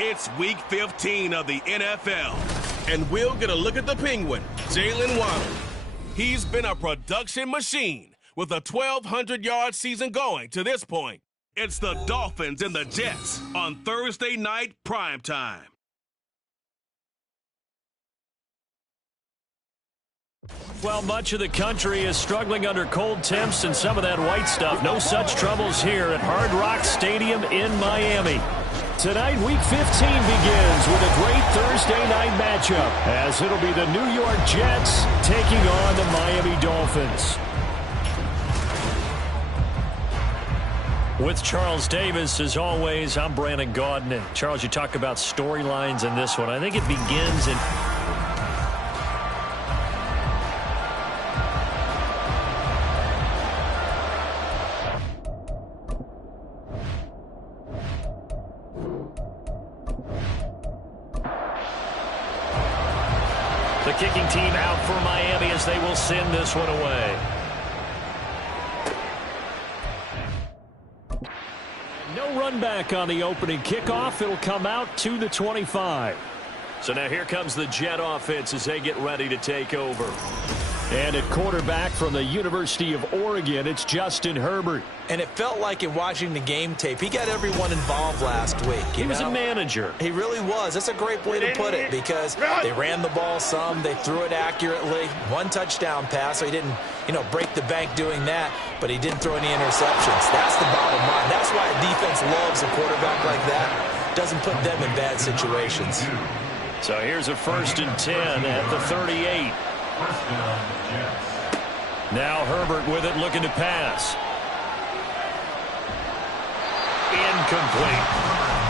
It's Week 15 of the NFL, and we'll get a look at the Penguin, Jalen Waddle. He's been a production machine with a 1,200-yard season going to this point. It's the Dolphins and the Jets on Thursday night primetime. Well, much of the country is struggling under cold temps and some of that white stuff. No such troubles here at Hard Rock Stadium in Miami. Tonight, Week 15 begins with a great Thursday night matchup, as it'll be the New York Jets taking on the Miami Dolphins. With Charles Davis, as always, I'm Brandon Gaudin. And Charles, you talk about storylines in this one. I think it begins in... The kicking team out for Miami as they will send this one away. No run back on the opening kickoff. It'll come out to the 25. So now here comes the Jet offense as they get ready to take over. And at quarterback from the University of Oregon, it's Justin Herbert. And it felt like in watching the game tape, he got everyone involved last week. He was a manager. He really was. That's a great way to put it, because they ran the ball some, they threw it accurately. One touchdown pass, so he didn't, break the bank doing that, but he didn't throw any interceptions. That's the bottom line. That's why a defense loves a quarterback like that. Doesn't put them in bad situations. So here's a 1st and 10 at the 38. Now Herbert with it, looking to pass. Incomplete.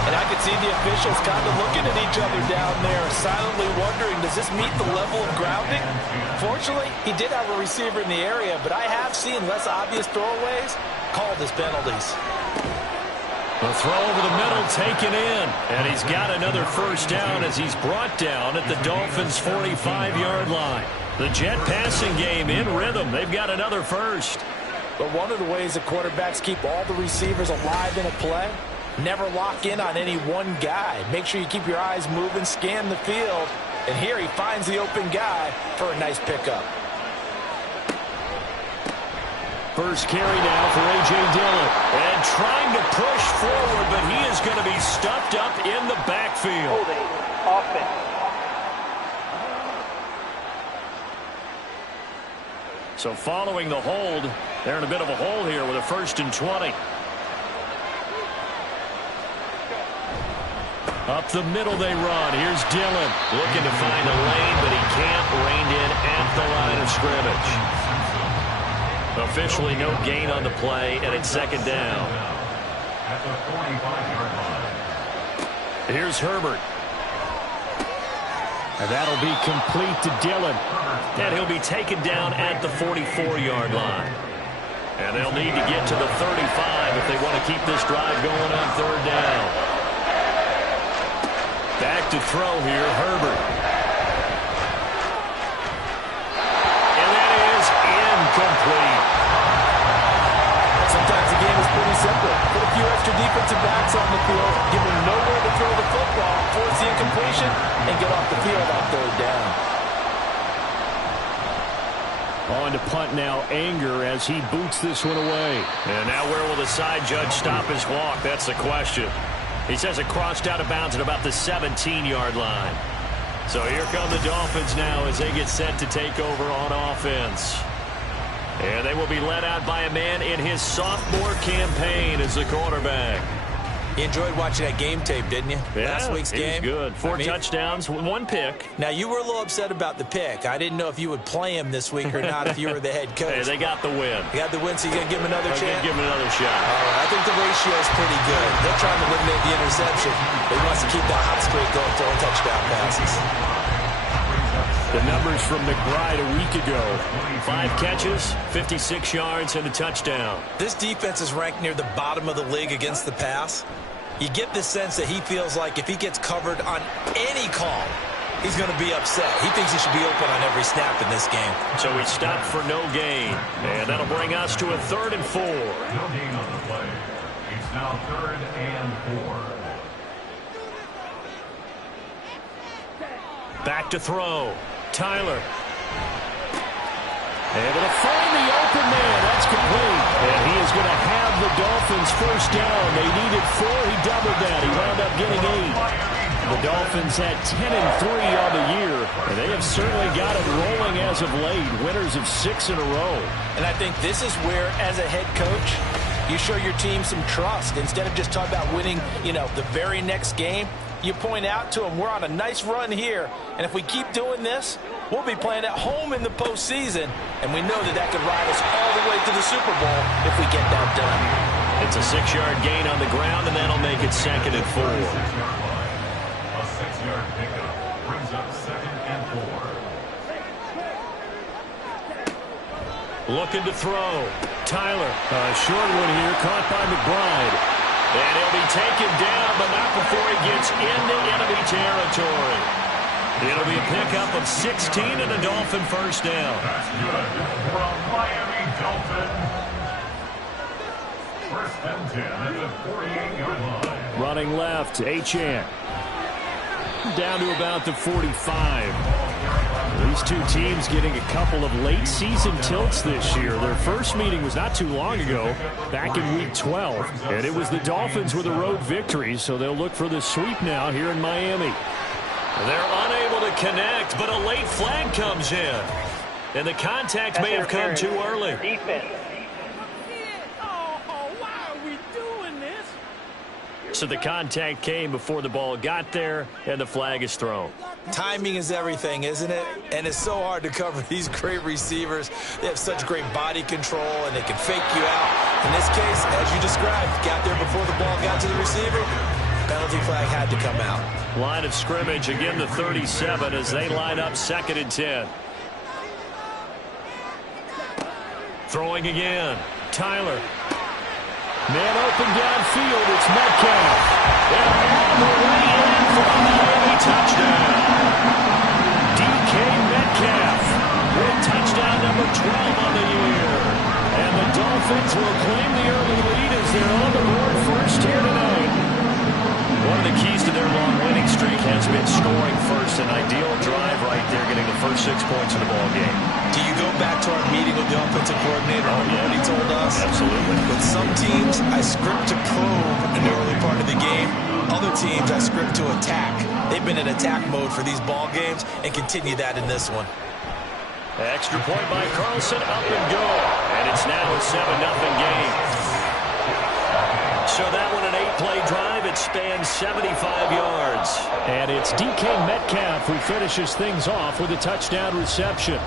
And I could see the officials kind of looking at each other down there, silently wondering, does this meet the level of grounding? Fortunately, he did have a receiver in the area, but I have seen less obvious throwaways called as penalties. The throw over the middle taken in, and he's got another first down as he's brought down at the Dolphins' 45-yard line. The Jet passing game in rhythm. They've got another first. But one of the ways that quarterbacks keep all the receivers alive in a play, never lock in on any one guy. Make sure you keep your eyes moving, scan the field, and here he finds the open guy for a nice pickup. First carry now for A.J. Dillon. And trying to push forward, but he is going to be stuffed up in the backfield. Offense. So following the hold, they're in a bit of a hole here with a 1st and 20. Up the middle they run. Here's Dillon looking to find a lane, but he can't. Reined in at the line of scrimmage. Officially no gain on the play, and it's 2nd down. At the 45-yard line. Here's Herbert. And that'll be complete to Dillon. And he'll be taken down at the 44-yard line. And they'll need to get to the 35 if they want to keep this drive going on 3rd down. Back to throw here, Herbert. And that is incomplete. Sometimes the game is pretty simple. Put a few extra defensive backs on the field, give them nowhere to throw the football, force the incompletion, and get off the field on 3rd down. On to punt now, Anger, as he boots this one away. And now where will the side judge stop his walk? That's the question. He says it crossed out of bounds at about the 17-yard line. So here come the Dolphins now as they get set to take over on offense. And they will be led out by a man in his sophomore campaign as the quarterback. You enjoyed watching that game tape, didn't you? Yeah, Last week's game. It was good. 4 touchdowns, 1 pick. Now, you were a little upset about the pick. I didn't know if you would play him this week or not if you were the head coach. Hey, they got the win. You got the win, so you're going to give him another chance? Give him another shot. All right, I think the ratio is pretty good. They're trying to eliminate the interception, but he wants to keep that hot streak going, throwing touchdown passes. The numbers from McBride a week ago. 5 catches, 56 yards, and a touchdown. This defense is ranked near the bottom of the league against the pass. You get the sense that he feels like if he gets covered on any call, he's going to be upset. He thinks he should be open on every snap in this game. So we stopped for no gain. And that'll bring us to a 3rd and 4. No gain on the play. It's now 3rd and 4. Back to throw. Tyler. Able to find the open man. That's complete. And he is going to have the Dolphins first down. They needed 4. He doubled that. He wound up getting 8. The Dolphins had 10-3 on the year, and they have certainly got it rolling as of late. Winners of 6 in a row. And I think this is where, as a head coach, you show your team some trust. Instead of just talking about winning, the very next game, you point out to them, we're on a nice run here, and if we keep doing this, we'll be playing at home in the postseason, and we know that could ride us all the way to the Super Bowl if we get that done. It's a 6-yard gain on the ground, and that'll make it 2nd and 4. A 6-yard pickup brings up 2nd and 4. Looking to throw. Tyler. A short one here, caught by McBride. And he'll be taken down, but not before he gets into enemy territory. It'll be a pickup of 16 and a Dolphin first down. That's good from Miami Dolphins. 1st and 10 at the 48-yard line. Running left, Achane. Down to about the 45. These two teams getting a couple of late-season tilts this year. Their first meeting was not too long ago, back in Week 12. And it was the Dolphins with a road victory, so they'll look for the sweep now here in Miami. They're unable to connect, but a late flag comes in. And the contact may have come too early. Defense. So the contact came before the ball got there, and the flag is thrown. Timing is everything, isn't it? And it's so hard to cover these great receivers. They have such great body control, and they can fake you out. In this case, as you described, got there before the ball got to the receiver. Penalty flag had to come out. Line of scrimmage, again the 37 as they line up 2nd and 10. Throwing again. Tyler. Man open downfield, it's Metcalf. And all the way in for a Miami touchdown. DK Metcalf with touchdown number 12 on the year. And the Dolphins will claim the early lead as they're on the board first here tonight. One of the keys to their long winning streak has been scoring first. An ideal drive right there, getting the first 6 points of the ball game. Do you go back to our meeting with the offensive coordinator? What he told us? Absolutely. With some teams, I script to probe in the early part of the game. Other teams, I script to attack. They've been in attack mode for these ball games and continue that in this one. Extra point by Carlson, up and go. And it's now a 7-0 game. So that one an 8-play drive. It spans 75 yards. And it's DK Metcalf who finishes things off with a touchdown reception.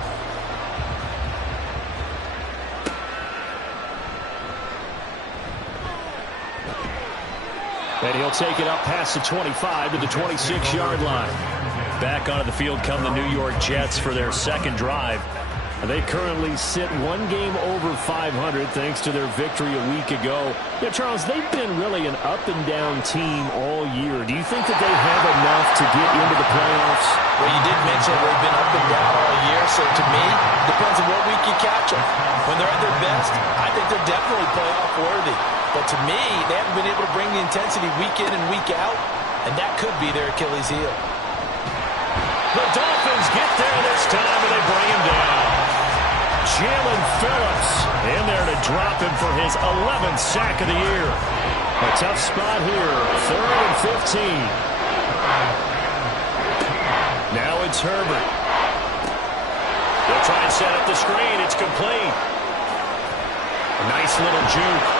And he'll take it up past the 25 to the 26-yard line. Back onto the field come the New York Jets for their second drive. They currently sit 1 game over 500 thanks to their victory a week ago. Yeah, Charles, they've been really an up-and-down team all year. Do you think that they have enough to get into the playoffs? Well, you did mention they've been up and down all year, so to me, depends on what week you catch them. When they're at their best, I think they're definitely playoff worthy. But to me, they haven't been able to bring the intensity week in and week out, and that could be their Achilles heel. The Dolphins get there this time, and they bring him down. Jalen Phillips in there to drop him for his 11th sack of the year. A tough spot here, 3rd and 15. Now it's Herbert. They'll try and set up the screen. It's complete. A nice little juke.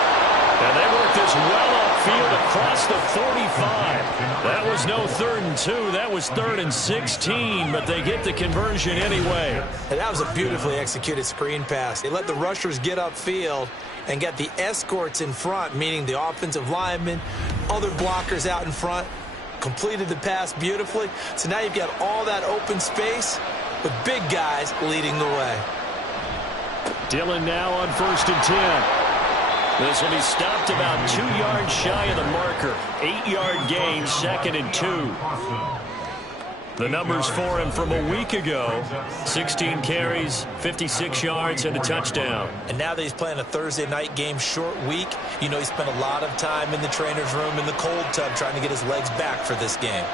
And they work this well upfield across the 35. That was no 3rd and 2. That was 3rd and 16, but they get the conversion anyway. And that was a beautifully executed screen pass. They let the rushers get upfield and get the escorts in front, meaning the offensive linemen, other blockers out in front, completed the pass beautifully. So now you've got all that open space with big guys leading the way. Dillon now on 1st and 10. This will be stopped about 2 yards shy of the marker. 8-yard gain, 2nd and 2. The numbers for him from a week ago: 16 carries, 56 yards, and a touchdown. And now that he's playing a Thursday night game, short week, you know he spent a lot of time in the trainer's room in the cold tub trying to get his legs back for this game.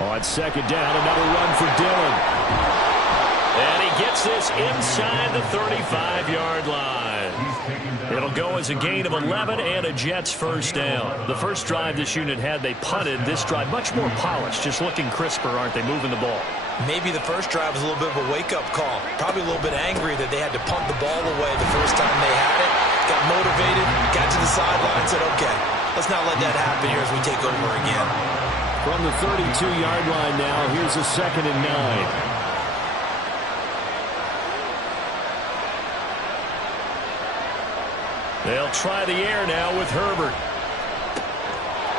On second down, another run for Dillon. And he gets this inside the 35-yard line. It'll go as a gain of 11 and a Jets first down. The first drive this unit had, they punted. This drive, much more polished, just looking crisper, aren't they, moving the ball? Maybe the first drive was a little bit of a wake-up call. Probably a little bit angry that they had to punt the ball away the first time they had it. Got motivated, got to the sideline, said, okay, let's not let that happen here as we take over again. From the 32-yard line now, here's a 2nd and 9. They'll try the air now with Herbert.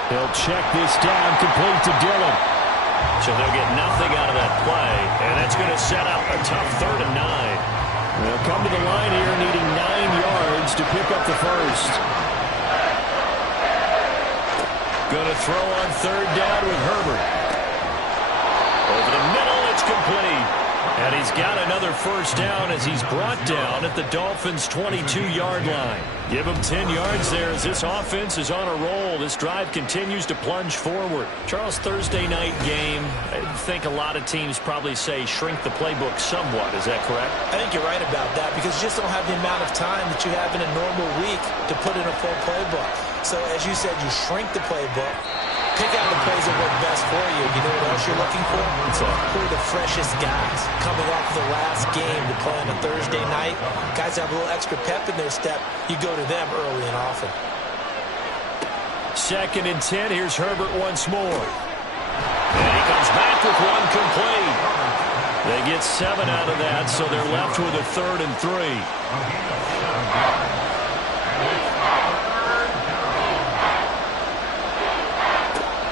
He'll check this down, complete to Dillon. So they'll get nothing out of that play, and that's going to set up a tough 3rd and 9. They'll come to the line here needing 9 yards to pick up the first. Going to throw on 3rd down with Herbert. Over the middle, it's complete. And he's got another first down as he's brought down at the Dolphins' 22-yard line. Give him 10 yards there as this offense is on a roll. This drive continues to plunge forward. Charles, Thursday night game, I think a lot of teams probably say shrink the playbook somewhat. Is that correct? I think you're right about that because you just don't have the amount of time that you have in a normal week to put in a full playbook. So as you said, you shrink the playbook. Pick out the plays that work best for you. You know what else you're looking for? Who are the freshest guys coming off the last game to play on a Thursday night? Guys that have a little extra pep in their step. You go to them early and often. 2nd and 10. Here's Herbert once more. And he comes back with one complete. They get 7 out of that, so they're left with a 3rd and 3.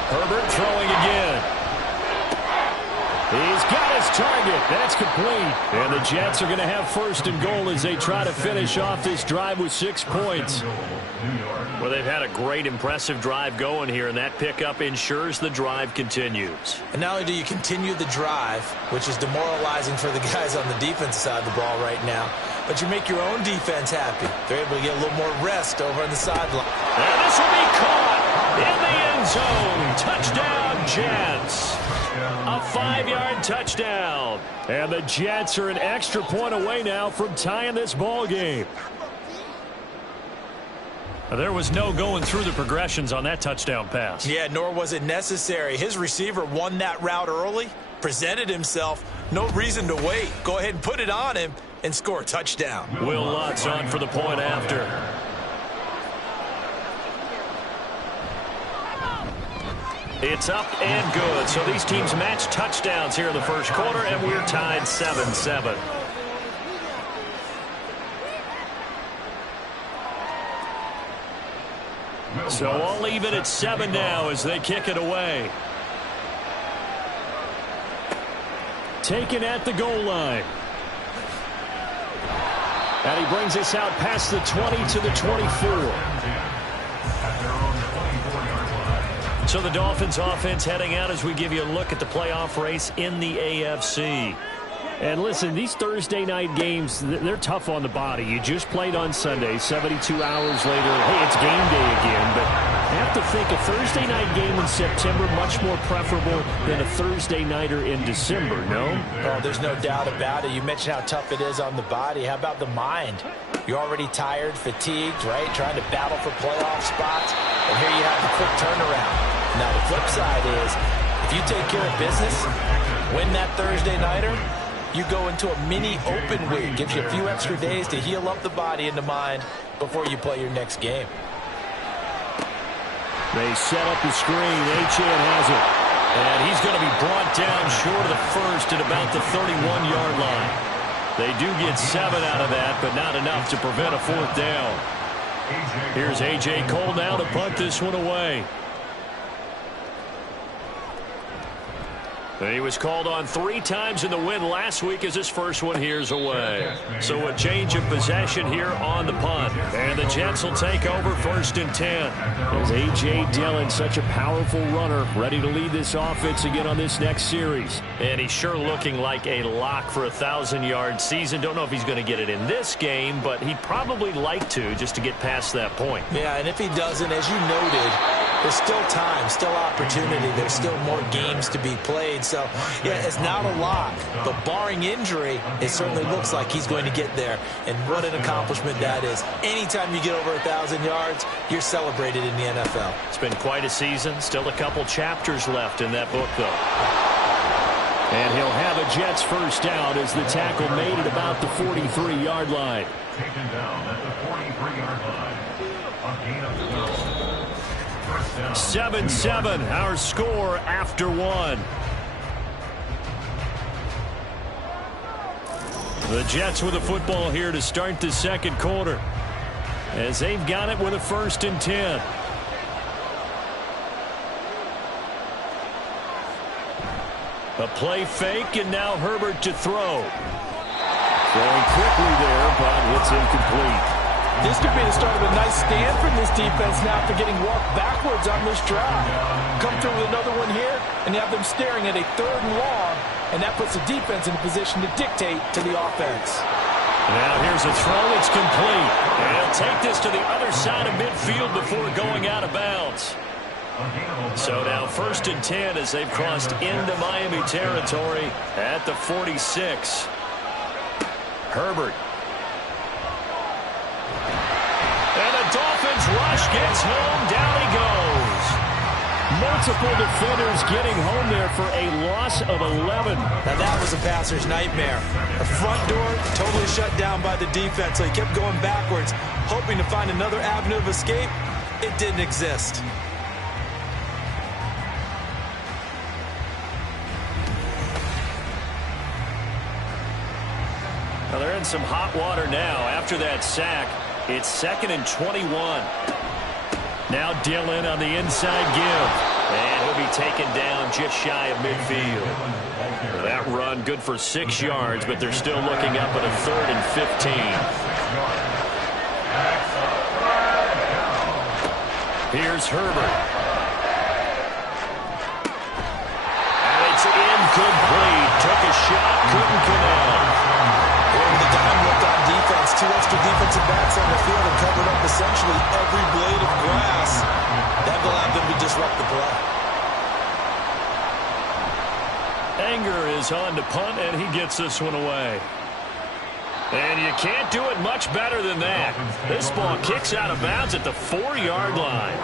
Herbert throwing again. He's got his target. That's complete. And the Jets are going to have 1st and goal as they try to finish off this drive with 6 points. Well, they've had a great, impressive drive going here, and that pickup ensures the drive continues. And not only do you continue the drive, which is demoralizing for the guys on the defense side of the ball right now, but you make your own defense happy. They're able to get a little more rest over on the sideline. And this will be caught in the end zone. Touchdown, Jets. A 5-yard touchdown. And the Jets are an extra point away now from tying this ball game. There was no going through the progressions on that touchdown pass. Yeah, nor was it necessary. His receiver won that route early, presented himself. No reason to wait. Go ahead and put it on him and score a touchdown. Will Lutz on for the point after. It's up and good. So these teams match touchdowns here in the first quarter, and we're tied 7-7. So all even at 7 now as they kick it away. Taken at the goal line. And he brings us out past the 20 to the 24. So the Dolphins offense heading out as we give you a look at the playoff race in the AFC. And listen, these Thursday night games, they're tough on the body. You just played on Sunday, 72 hours later. Hey, it's game day again, but I have to think a Thursday night game in September much more preferable than a Thursday nighter in December, no? Oh, there's no doubt about it. You mentioned how tough it is on the body. How about the mind? You're already tired, fatigued, right? Trying to battle for playoff spots. And here you have the quick turnaround. Now, the flip side is, if you take care of business, win that Thursday nighter, you go into a mini open week. Gives you a few extra days to heal up the body and the mind before you play your next game. They set up the screen. Achane has it. And he's going to be brought down short of the first at about the 31-yard line. They do get 7 out of that, but not enough to prevent a 4th down. Here's A.J. Cole now to punt this one away. And he was called on 3 times in the win last week as his first one here's away. So a change of possession here on the punt. And the Jets will take over 1st and 10. As A.J. Dillon, such a powerful runner, ready to lead this offense again on this next series. And he's sure looking like a lock for a 1,000-yard season. Don't know if he's going to get it in this game, but he'd probably like to just to get past that point. Yeah, and if he doesn't, as you noted, there's still time, still opportunity. There's still more games to be played. So, yeah, it's not a lock. But barring injury, it certainly looks like he's going to get there. And what an accomplishment that is. Anytime you get over 1,000 yards, you're celebrated in the NFL. It's been quite a season. Still a couple chapters left in that book, though. And he'll have a Jets first down as the tackle made at about the 43-yard line. Taken down at the 43-yard line. A gain of 12. 7-7, our score after one. The Jets with the football here to start the second quarter, as they've got it with a 1st and 10. A play fake, and now Herbert to throw. Throwing quickly there, but it's incomplete. This could be the start of a nice stand from this defense now after getting walked backwards on this drive. Come through with another one here, and you have them staring at a 3rd and long, and that puts the defense in a position to dictate to the offense. Now here's a throw. It's complete. And he'll take this to the other side of midfield before going out of bounds. So now 1st and 10 as they've crossed into Miami territory at the 46. Herbert. And the Dolphins rush gets home. Down he goes. Multiple defenders getting home there for a loss of 11. Now that was a passer's nightmare. The front door totally shut down by the defense, so he kept going backwards, hoping to find another avenue of escape. It didn't exist. Well, they're in some hot water now after that sack. It's 2nd and 21. Now Dillon on the inside give. And he'll be taken down just shy of midfield. That run good for 6 yards, but they're still looking up at a 3rd and 15. Here's Herbert. And it's incomplete. Took a shot, couldn't connect. With the dime looked on defense, 2 extra defensive backs on the field and covered up essentially every blade of grass. That allowed them to disrupt the play. Anger is on to punt, and he gets this one away. And you can't do it much better than that. This ball kicks out of bounds at the 4-yard line.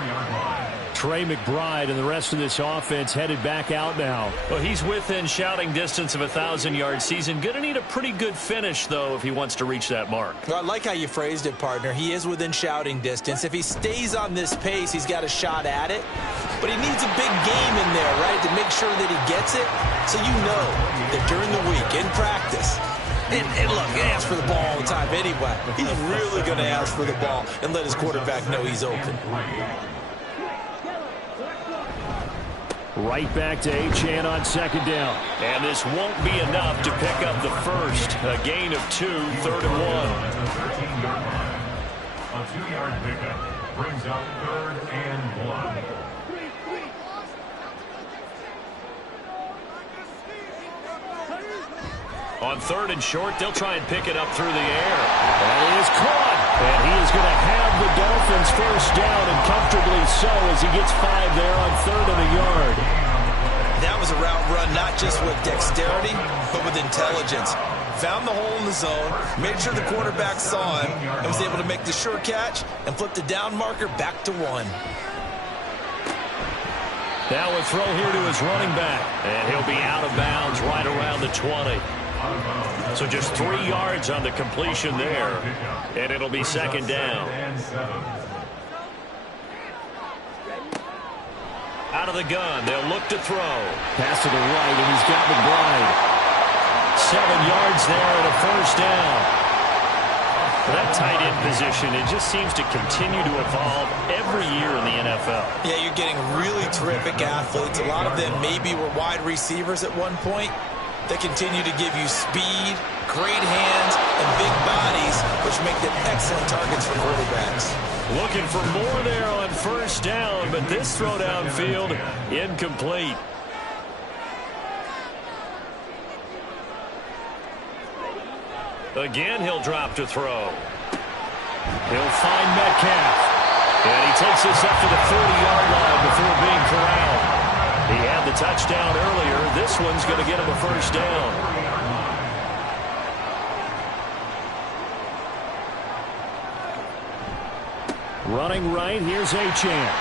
Trey McBride and the rest of this offense headed back out now. Well, he's within shouting distance of a 1,000-yard season. Going to need a pretty good finish, though, if he wants to reach that mark. Well, I like how you phrased it, partner. He is within shouting distance. If he stays on this pace, he's got a shot at it. But he needs a big game in there, right, to make sure that he gets it. So you know that during the week, in practice, and look, he asks for the ball all the time anyway. He's really going to ask for the ball and let his quarterback know he's open. Right back to Achane on 2nd down. And this won't be enough to pick up the first. A gain of 2, 3rd and 1. A 2-yard pickup brings up 3rd and 1. On 3rd and short, they'll try and pick it up through the air. That is caught. And he is going to have the Dolphins first down, and comfortably so, as he gets 5 there on 3rd and a yard. That was a route run not just with dexterity, but with intelligence. Found the hole in the zone, made sure the quarterback saw him, and was able to make the sure catch and flip the down marker back to 1. Now a throw here to his running back. And he'll be out of bounds right around the 20. So just 3 yards on the completion there. And it'll be 2nd down. Out of the gun. They'll look to throw. Pass to the right, and he's got McBride. 7 yards there and a first down. That tight end position, it just seems to continue to evolve every year in the NFL. Yeah, you're getting really terrific athletes. A lot of them maybe were wide receivers at one point. They continue to give you speed, great hands, and big bodies, which make them excellent targets for quarterbacks. Looking for more there on first down, but this throw downfield incomplete. Again, he'll drop to throw. He'll find Metcalf. And he takes this up to the 40-yard line before being corralled. He had the touchdown earlier. This one's going to get him a first down. Running right, here's Achane.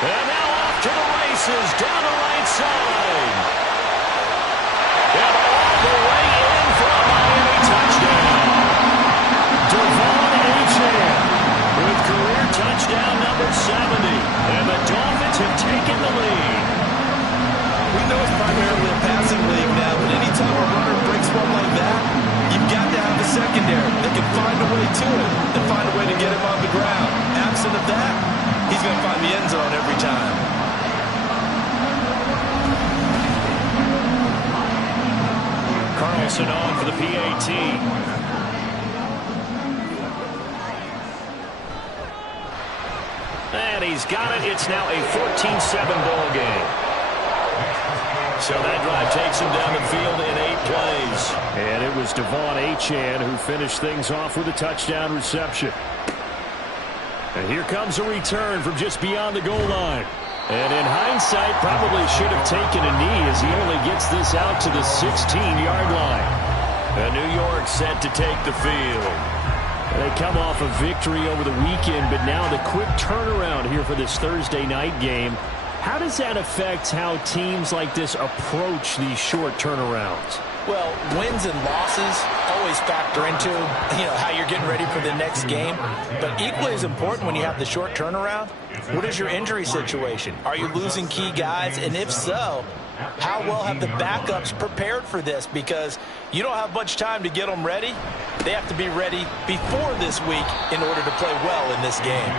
And now off to the races, down the right side. And all the way in for a Miami touchdown. Devon Achane with career touchdown number 70. And the Dolphins have taken the lead. We know it's primarily a passing league now, but anytime a runner breaks one like that, you've got to have a secondary that can find a way to it and find a way to get him on the ground. Absent of that, he's going to find the end zone every time. Carlson on for the PAT. And he's got it. It's now a 14-7 ball game. So that drive takes him down the field in 8 plays. And it was Devon Achane who finished things off with a touchdown reception. And here comes a return from just beyond the goal line. And in hindsight, probably should have taken a knee as he only gets this out to the 16-yard line. And New York set to take the field. They come off a victory over the weekend, but now the quick turnaround here for this Thursday night game. How does that affect how teams like this approach these short turnarounds? Well, wins and losses always factor into, how you're getting ready for the next game. But equally as important when you have the short turnaround, what is your injury situation? Are you losing key guys? And if so, how well have the backups prepared for this? Because you don't have much time to get them ready. They have to be ready before this week in order to play well in this game.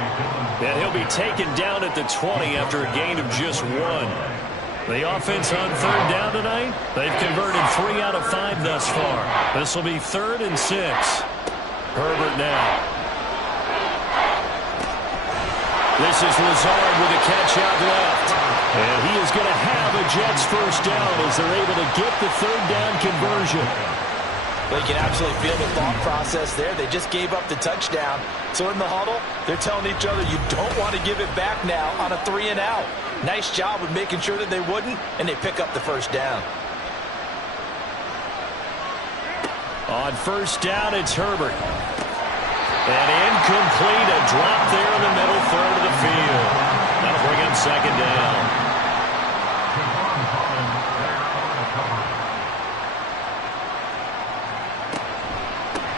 And he'll be taken down at the 20 after a gain of just 1. The offense on third down tonight, they've converted 3 out of 5 thus far. This will be 3rd and 6. Herbert now. This is Lazard with a catch out left. And he is going to have a Jets first down as they're able to get the 3rd down conversion. They can absolutely feel the thought process there. They just gave up the touchdown. So in the huddle, they're telling each other, you don't want to give it back now on a 3 and out. Nice job of making sure that they wouldn't, and they pick up the first down. On first down, it's Herbert. And incomplete, a drop there in the middle third of the field. That'll bring him 2nd down.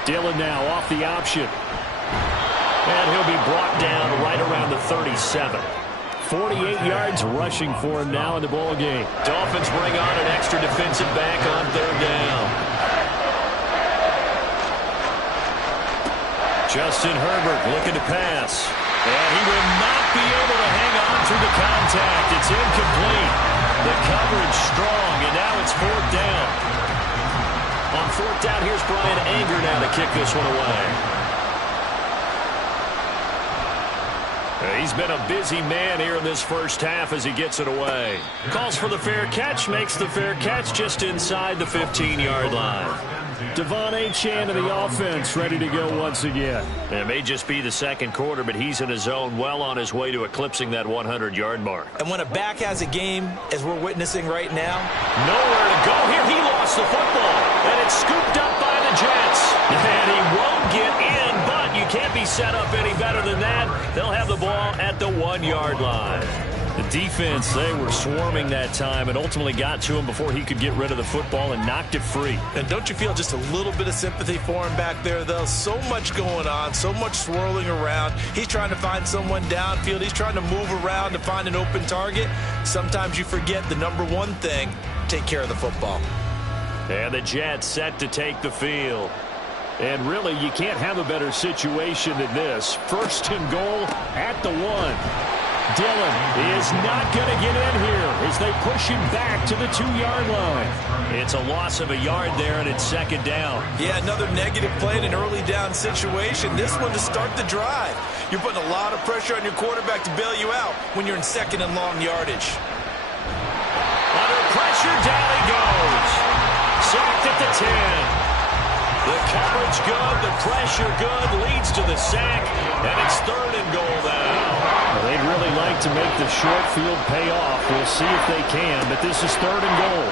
Dillon now off the option. And he'll be brought down right around the 37. 48 yards rushing for him now in the ball game. Dolphins bring on an extra defensive back on 3rd down. Justin Herbert looking to pass. And he will not be able to hang on through the contact. It's incomplete. The coverage strong, and now it's 4th down. On 4th down, here's Brian Anger now to kick this one away. He's been a busy man here in this first half as he gets it away. Calls for the fair catch, makes the fair catch just inside the 15-yard line. Devon Achane of the offense ready to go once again. It may just be the 2nd quarter, but he's in his zone, well on his way to eclipsing that 100-yard mark. And when a back has a game, as we're witnessing right now, nowhere to go here. He lost the football, and it's scooped up by the Jets. And he won't get in, but you can't be set up any better than that. They'll have the ball at the 1-yard line. The defense, they were swarming that time and ultimately got to him before he could get rid of the football and knocked it free. And don't you feel just a little bit of sympathy for him back there, though? So much going on, so much swirling around. He's trying to find someone downfield. He's trying to move around to find an open target. Sometimes you forget the number one thing, take care of the football. And the Jets set to take the field. And really, you can't have a better situation than this. 1st and goal at the 1. Dillon is not going to get in here as they push him back to the 2-yard line. It's a loss of a yard there, and it's 2nd down. Yeah, another negative play in an early down situation. This one to start the drive. You're putting a lot of pressure on your quarterback to bail you out when you're in 2nd and long yardage. Under pressure, down he goes. Sacked at the 10. The coverage good, the pressure good, leads to the sack, and it's 3rd and goal now. Well, they'd really like to make the short field pay off. We'll see if they can, but this is 3rd and goal.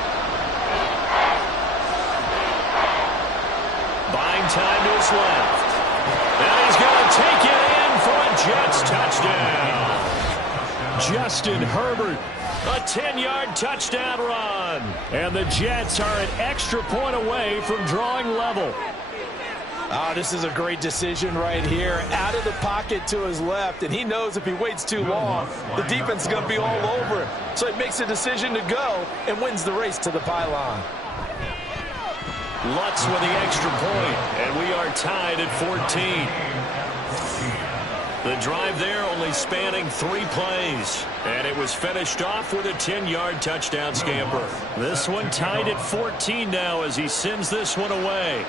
Buying time to his left. And he's going to take it in for a Jets touchdown. Justin Herbert. A 10-yard touchdown run. And the Jets are an extra point away from drawing level. Oh, this is a great decision right here. Out of the pocket to his left, and he knows if he waits too long, the defense is going to be all over him. So he makes a decision to go and wins the race to the pylon. Lutz with the extra point, and we are tied at 14. The drive there only spanning 3 plays, and it was finished off with a 10-yard touchdown scamper. This one tied at 14 now as he sends this one away.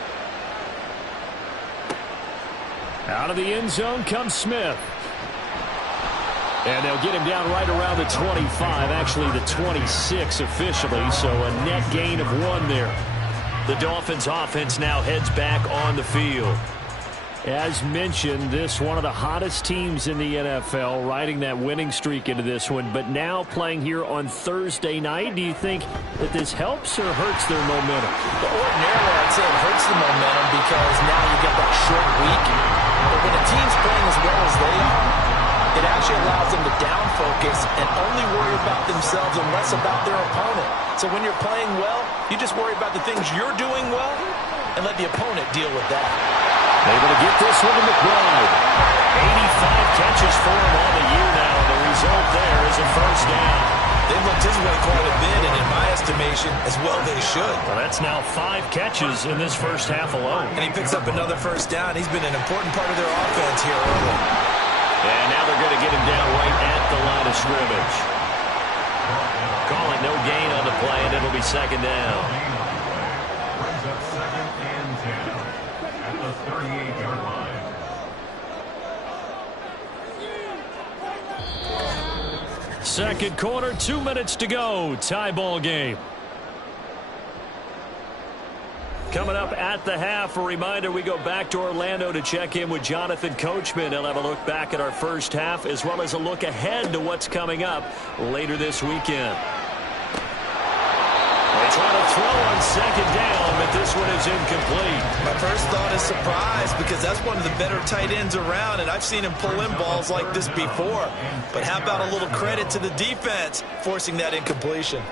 Out of the end zone comes Smith. And they'll get him down right around the 25, actually the 26 officially, so a net gain of 1 there. The Dolphins offense now heads back on the field. As mentioned, this one of the hottest teams in the NFL, riding that winning streak into this one, but now playing here on Thursday night. Do you think that this helps or hurts their momentum? Well, ordinarily, I'd say it hurts the momentum because now you get that short week. But when a team's playing as well as they are, it actually allows them to down focus and only worry about themselves and less about their opponent. So when you're playing well, you just worry about the things you're doing well and let the opponent deal with that. Able to get this one to McBride. 85 catches for him on the year now. The result there is a first down. They've looked his way quite a bit, and in my estimation, as well they should. Well, that's now 5 catches in this first half alone. And he picks up another first down. He's been an important part of their offense here early. And now they're going to get him down right at the line of scrimmage. Call it no gain on the play, and it'll be 2nd down. Brings up 2nd and 10 at the 38-yard line. Second quarter, 2 minutes to go. Tie ball game. Coming up at the half, a reminder, we go back to Orlando to check in with Jonathan Coachman. He'll have a look back at our first half as well as a look ahead to what's coming up later this weekend. They try to throw on 2nd down, but this one is incomplete. My first thought is surprise because that's one of the better tight ends around, and I've seen him pull in balls like this before. But how about a little credit to the defense forcing that incompletion?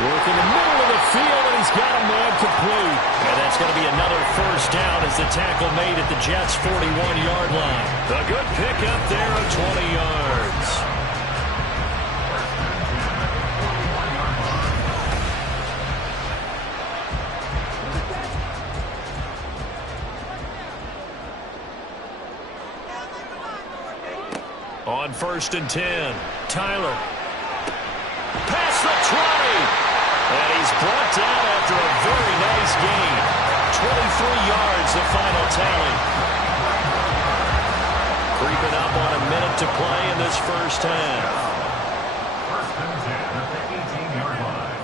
Work in the middle of the field, and he's got a man complete. And that's going to be another first down as the tackle made at the Jets' 41-yard line. A good pickup there of 20 yards. On 1st and 10, Tyler. Past the 20. And he's brought down after a very nice gain. 23 yards, the final tally. Creeping up on a minute to play in this first half. 1st and 10 at the 18-yard line.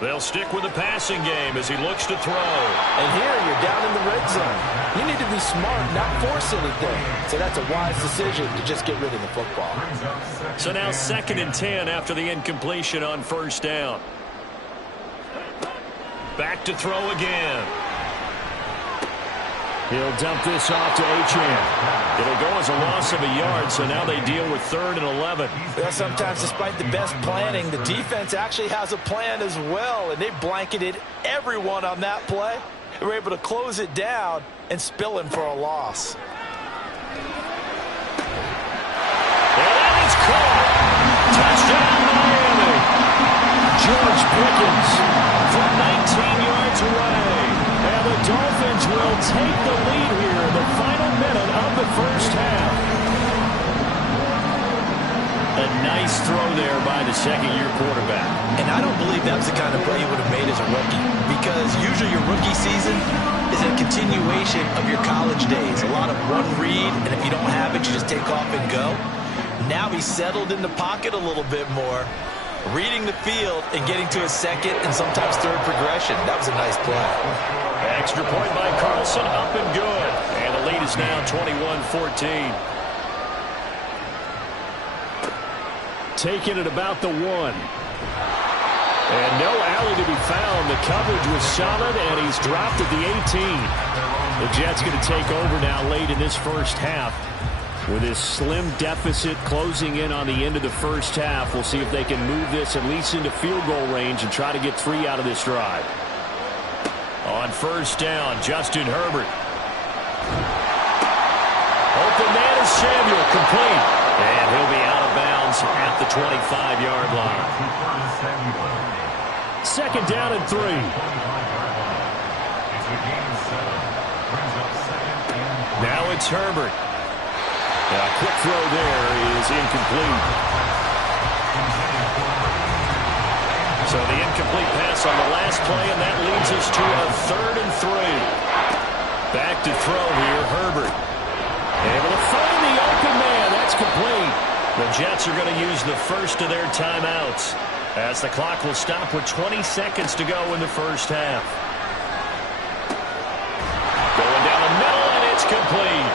They'll stick with the passing game as he looks to throw. And here you're down in the red zone. You need to be smart, not force anything. So that's a wise decision to just get rid of the football. So now 2nd and 10 after the incompletion on first down. Back to throw again. He'll dump this off to Achane. It'll go as a loss of a yard, so now they deal with 3rd and 11. Well, sometimes despite the best planning, the defense actually has a plan as well, and they blanketed everyone on that play. They were able to close it down and spill him for a loss. And that is caught. Touchdown, Miami. George Pickens From 19 yards away. and the Dolphins will take the lead here in the final minute of the first half. A nice throw there by the second-year quarterback. And I don't believe that's the kind of play he would have made as a rookie because usually your rookie season is a continuation of your college days. A lot of one read, and if you don't have it, you just take off and go. Now he's settled in the pocket a little bit more. reading the field and getting to a second and sometimes third progression. That was a nice play. Extra point by Carlson, up and good. And the lead is now 21-14. Taking it about the 1. And no alley to be found. The coverage was solid, and he's dropped at the 18. The Jets going to take over now late in this first half. With his slim deficit closing in on the end of the first half, we'll see if they can move this at least into field goal range and try to get 3 out of this drive. On first down, Justin Herbert. Open man is Samuel, complete. And he'll be out of bounds at the 25-yard line. Second down and 3. Now it's Herbert. A quick throw there is incomplete. So the incomplete pass on the last play, and that leads us to a 3rd and 3. Back to throw here, Herbert. Able to find the open man. That's complete. The Jets are going to use the first of their timeouts, as the clock will stop with 20 seconds to go in the first half. Going down the middle, and it's complete.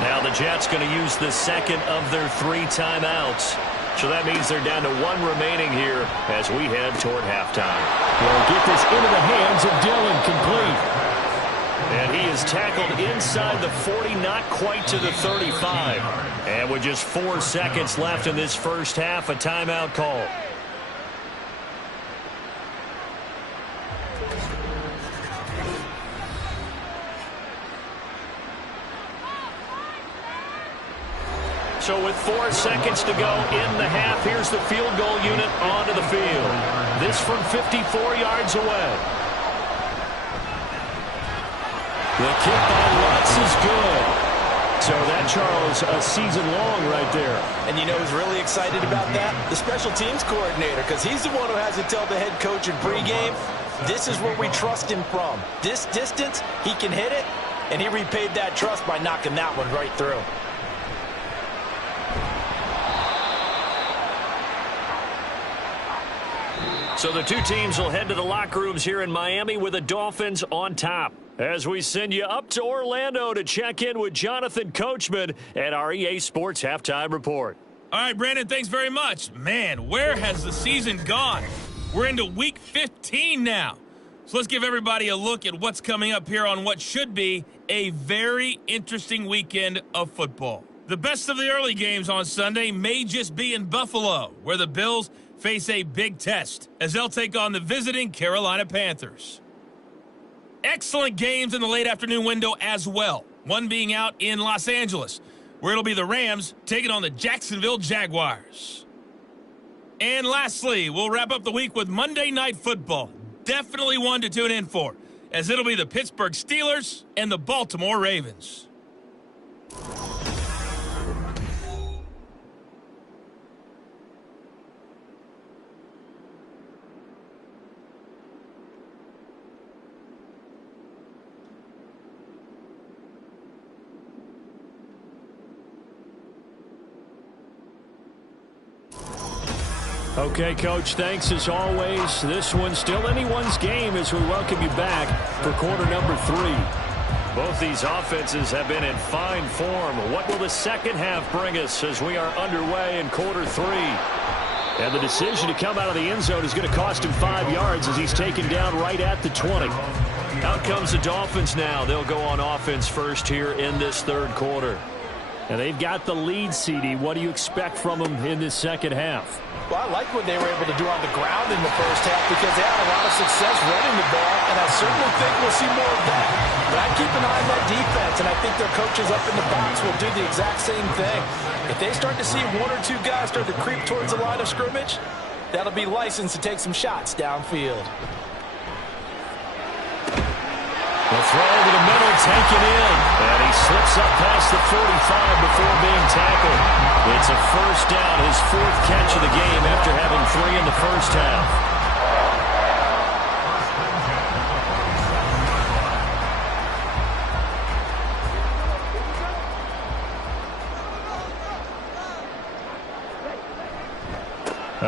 Now the Jets going to use the second of their 3 timeouts. So that means they're down to 1 remaining here as we head toward halftime. They'll get this into the hands of Dillon, complete. And he is tackled inside the 40, not quite to the 35. And with just 4 seconds left in this first half, a timeout call. So with 4 seconds to go in the half, here's the field goal unit onto the field. This from 54 yards away. The kick by Lutz is good. So that, Charles, a season long right there. And you know who's really excited about that? The special teams coordinator, because he's the one who has to tell the head coach in pregame, this is where we trust him from. This distance, he can hit it, and he repaid that trust by knocking that one right through. So the 2 teams will head to the locker rooms here in Miami with the Dolphins on top. As we send you up to Orlando to check in with Jonathan Coachman at our EA Sports Halftime Report. All right, Brandon, thanks very much. Man, where has the season gone? We're into week 15 now. So let's give everybody a look at what's coming up here on what should be a very interesting weekend of football. The best of the early games on Sunday may just be in Buffalo, where the Bills face a big test as they'll take on the visiting Carolina Panthers. Excellent games in the late afternoon window as well, one being out in Los Angeles, where it'll be the Rams taking on the Jacksonville Jaguars. And lastly, we'll wrap up the week with Monday Night Football. Definitely one to tune in for, as it'll be the Pittsburgh Steelers and the Baltimore Ravens. Okay, Coach, thanks as always. This one's still anyone's game as we welcome you back for quarter number 3. Both these offenses have been in fine form. What will the second half bring us as we are underway in quarter 3? And the decision to come out of the end zone is going to cost him 5 yards as he's taken down right at the 20. Out comes the Dolphins now. They'll go on offense first here in this third quarter. And they've got the lead, CD. What do you expect from them in this second half? Well, I like what they were able to do on the ground in the first half because they had a lot of success running the ball, and I certainly think we'll see more of that. But I keep an eye on that defense, and I think their coaches up in the box will do the exact same thing. If they start to see 1 or 2 guys start to creep towards the line of scrimmage, that'll be licensed to take some shots downfield. The throw to the middle, taken in. And he slips up past the 45 before being tackled. It's a first down, his 4th catch of the game after having 3 in the first half.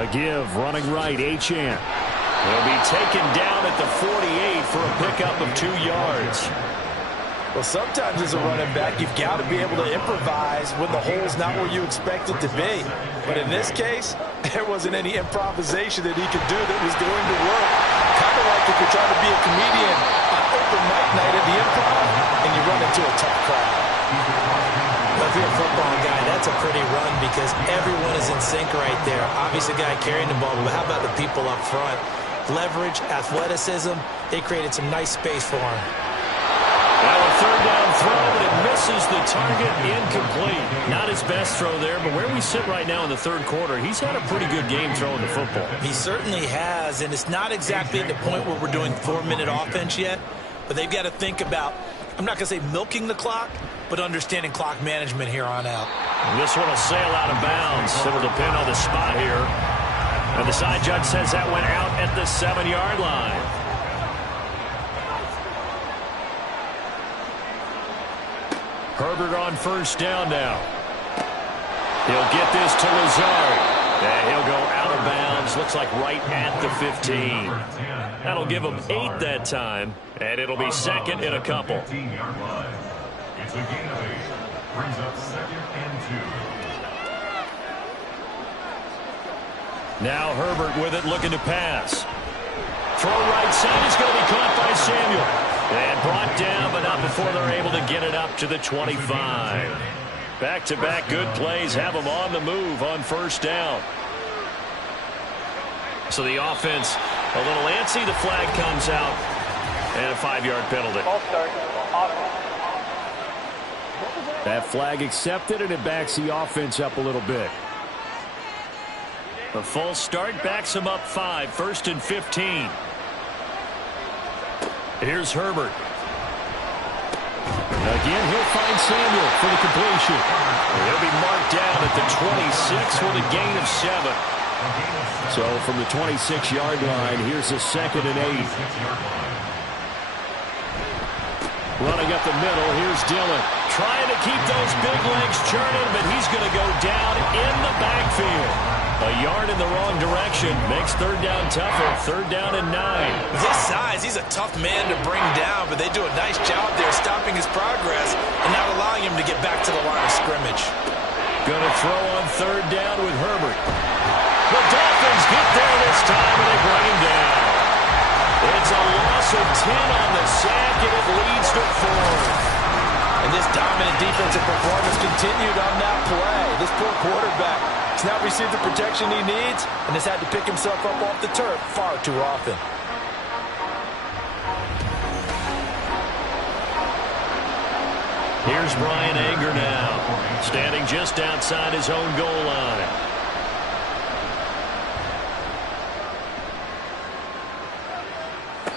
The give, running right, Achane. He'll be taken down at the 48 for a pickup of 2 yards. Well, sometimes as a running back, you've got to be able to improvise when the hole's not where you expect it to be. But in this case, there wasn't any improvisation that he could do that was going to work. Kind of like if you're trying to be a comedian on open mic night at the Improv and you run into a tough crowd. Well, if you're a football guy, that's a pretty run because everyone is in sync right there. Obviously, the guy carrying the ball, but how about the people up front? Leverage, athleticism, they created some nice space for him. Now a third down throw, but it misses the target, incomplete. Not his best throw there, but where we sit right now in the third quarter, he's had a pretty good game throwing the football. He certainly has, and it's not exactly at the point where we're doing 4-minute offense yet, but they've got to think about, I'm not going to say milking the clock, but understanding clock management here on out. And this one will sail out of bounds. It'll depend on the spot here. And the side judge says that went out at the 7-yard line. Herbert on first down now. He'll get this to Lazard. And he'll go out of bounds. Looks like right at the 15. That'll give him 8 that time. And it'll be second in a couple. It's a gain of 8. Brings up 2nd and 2. Now Herbert with it, looking to pass. Throw right side is going to be caught by Samuel. And brought down, but not before they're able to get it up to the 25. Back-to-back good plays have them on the move on first down. So the offense a little antsy. The flag comes out. And a 5-yard penalty. That flag accepted, and it backs the offense up a little bit. A full start backs him up 5. 1st and 15. Here's Herbert. Again, he'll find Samuel for the completion. He'll be marked down at the 26 with a gain of 7. So from the 26-yard line, here's a 2nd and 8. Running up the middle, here's Dillon. Trying to keep those big legs churning, but he's going to go down in the backfield. A yard in the wrong direction makes third down tougher. 3rd down and 9. With his size, he's a tough man to bring down, but they do a nice job there stopping his progress and not allowing him to get back to the line of scrimmage. Going to throw on 3rd down with Herbert. The Dolphins get there this time, and they bring him down. It's a loss of 10 on the sack, and it leads to 4. And this dominant defensive performance continued on that play. This poor quarterback has not received the protection he needs and has had to pick himself up off the turf far too often. Here's Bryan Anger now, standing just outside his own goal line.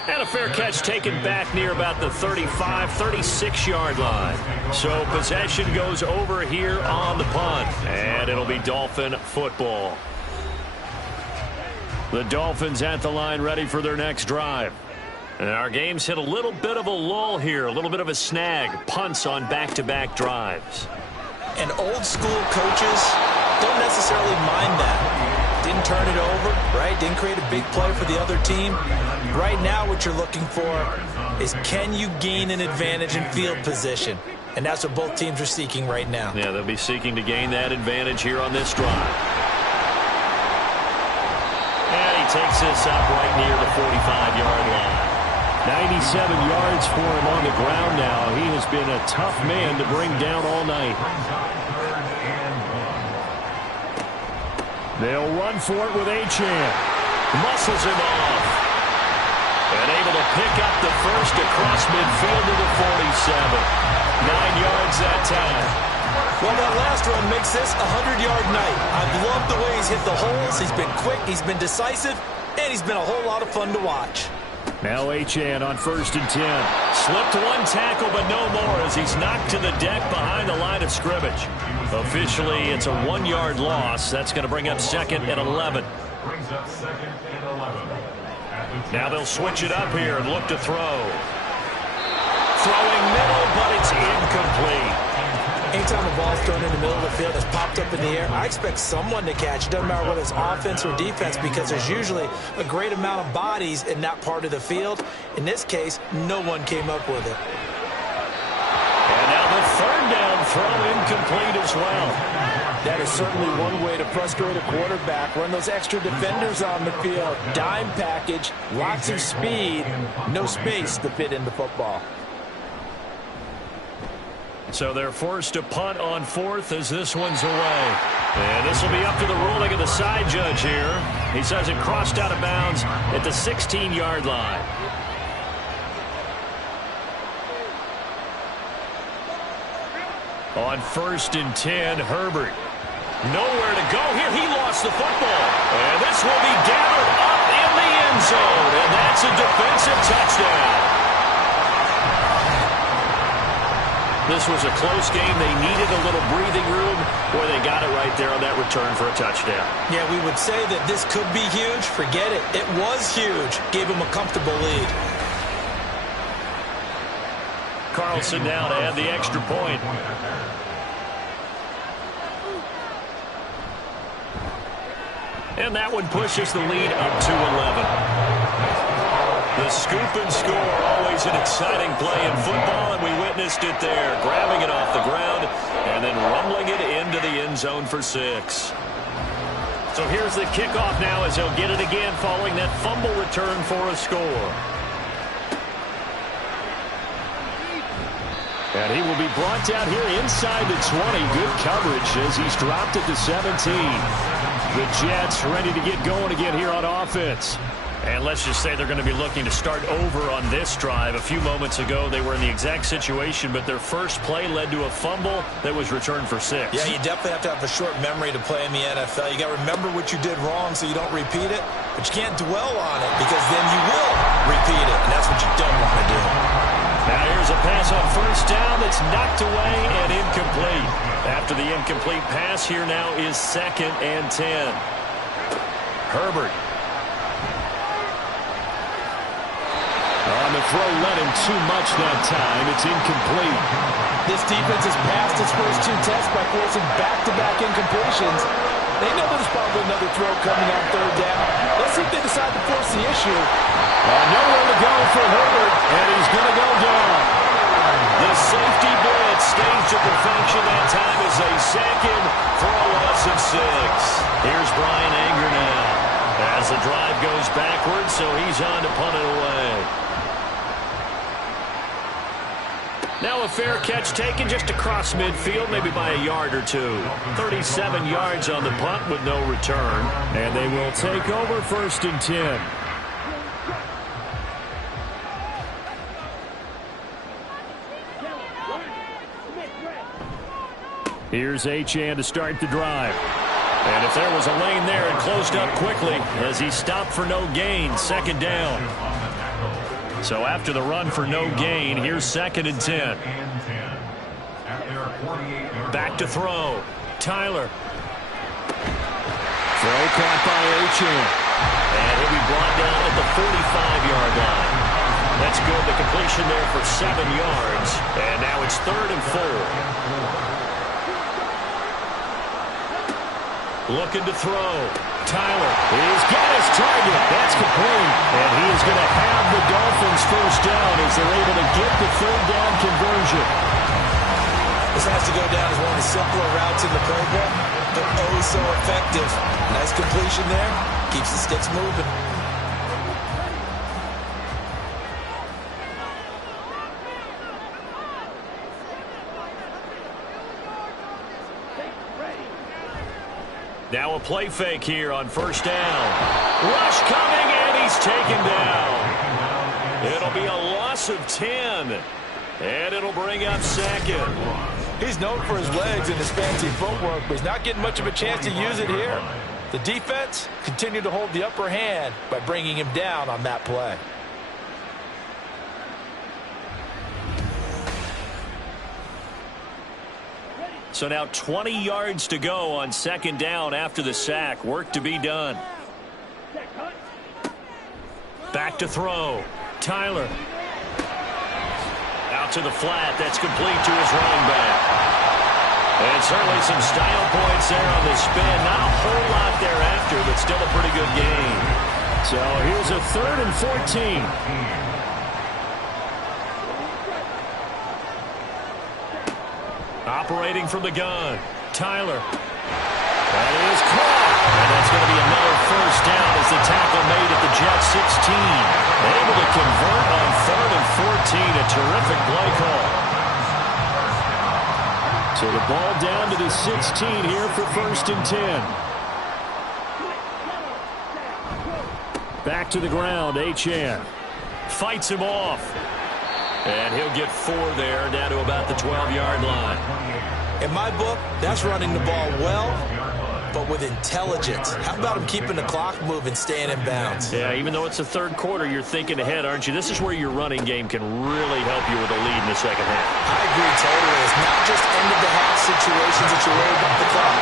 And a fair catch taken back near about the 35, 36-yard line. So possession goes over here on the punt. And it'll be Dolphin football. The Dolphins at the line ready for their next drive. And our game's hit a little bit of a lull here, a little bit of a snag. Punts on back-to-back drives. And old school coaches don't necessarily mind that. Didn't turn it over, right? Didn't create a big play for the other team. Right now what you're looking for is can you gain an advantage in field position? And that's what both teams are seeking right now. Yeah, they'll be seeking to gain that advantage here on this drive. And he takes this up right near the 45-yard line. 97 yards for him on the ground now. He has been a tough man to bring down all night. They'll run for it with Achane. Muscles him off. And able to pick up the first across midfield to the 47. 9 yards that time. Well, that last run makes this a 100-yard night. I've loved the way he's hit the holes. He's been quick, he's been decisive, and he's been a whole lot of fun to watch. Now Achane on 1st and 10. Slipped one tackle, but no more as he's knocked to the deck behind the line of scrimmage. Officially, it's a 1-yard loss. That's going to bring up 2nd and 11. Brings up 2nd and 11. Now they'll switch it up here and look to throw. Throwing middle, but it's incomplete. Anytime a ball's thrown in the middle of the field, it's popped up in the air, I expect someone to catch it. Doesn't matter whether it's offense or defense, because there's usually a great amount of bodies in that part of the field. In this case, no one came up with it. And now the third down throw incomplete as well. That is certainly one way to frustrate a quarterback. Run those extra defenders on the field. Dime package, lots of speed, no space to fit in the football. So they're forced to punt on fourth as this one's away. And this will be up to the ruling of the side judge here. He says it crossed out of bounds at the 16-yard line. On 1st and 10, Herbert. Nowhere to go here. He lost the football. And this will be gathered up in the end zone. And that's a defensive touchdown. This was a close game. They needed a little breathing room. Boy, they got it right there on that return for a touchdown. Yeah, we would say that this could be huge. Forget it. It was huge. Gave him a comfortable lead. Carlson now to add the extra point. And that one pushes the lead up to 11. The scoop and score, always an exciting play in football, and we witnessed it there. Grabbing it off the ground and then rumbling it into the end zone for 6. So here's the kickoff now as he'll get it again following that fumble return for a score. And he will be brought down here inside the 20. Good coverage as he's dropped it to 17. The Jets ready to get going again here on offense. And let's just say they're going to be looking to start over on this drive. A few moments ago, they were in the exact situation, but their first play led to a fumble that was returned for 6. Yeah, you definitely have to have a short memory to play in the NFL. You got to remember what you did wrong so you don't repeat it, but you can't dwell on it because then you will repeat it, and that's what you don't want to do. Now here's a pass on 1st down that's knocked away and incomplete. After the incomplete pass, here now is 2nd and 10. Herbert. On the throw, led him too much that time. It's incomplete. This defense has passed its first 2 tests by forcing back-to-back incompletions. They know there's probably another throw coming on 3rd down. Let's see if they decide to force the issue. Nowhere to go for Herbert, and he's going to go down. The safety blitz staged to perfection that time is a second for a loss of 6. Here's Brian Anger now as the drive goes backwards, so he's on to punt it away. Now a fair catch taken just across midfield, maybe by a yard or 2. 37 yards on the punt with no return. And they will take over 1st and 10. Here's Achane to start the drive. And if there was a lane there, it closed up quickly as he stopped for no gain. 2nd down. So after the run for no gain, here's 2nd and 10. Back to throw. Tyler. Throw caught by Achane. And he'll be brought down at the 45-yard line. That's good. The completion there for 7 yards. And now it's 3rd and 4. Looking to throw. Tyler, he's got his target. That's complete. And he is going to have the Dolphins 1st down as they're able to get the 3rd down conversion. This has to go down as one of the simpler routes in the playbook, but oh so effective. Nice completion there. Keeps the sticks moving. Now a play fake here on 1st down. Rush coming, and he's taken down. It'll be a loss of 10, and it'll bring up 2nd. He's known for his legs and his fancy footwork, but he's not getting much of a chance to use it here. The defense continued to hold the upper hand by bringing him down on that play. So now 20 yards to go on 2nd down after the sack. Work to be done. Back to throw. Tyler. Out to the flat. That's complete to his running back. And certainly some style points there on the spin. Not a whole lot thereafter, but still a pretty good game. So here's a 3rd and 14. Operating from the gun, Tyler. That is caught. And that's going to be another first down as the tackle made at the Jets 16. Able to convert on 3rd and 14. A terrific play call. So the ball down to the 16 here for 1st and 10. Back to the ground, Achane. Fights him off. And he'll get 4 there, down to about the 12-yard line. In my book, that's running the ball well, but with intelligence. How about him keeping the clock moving, staying in bounds? Yeah, even though it's the 3rd quarter, you're thinking ahead, aren't you? This is where your running game can really help you with a lead in the second half. I agree totally. It's not just end-of-the-half situations that you worry about the clock.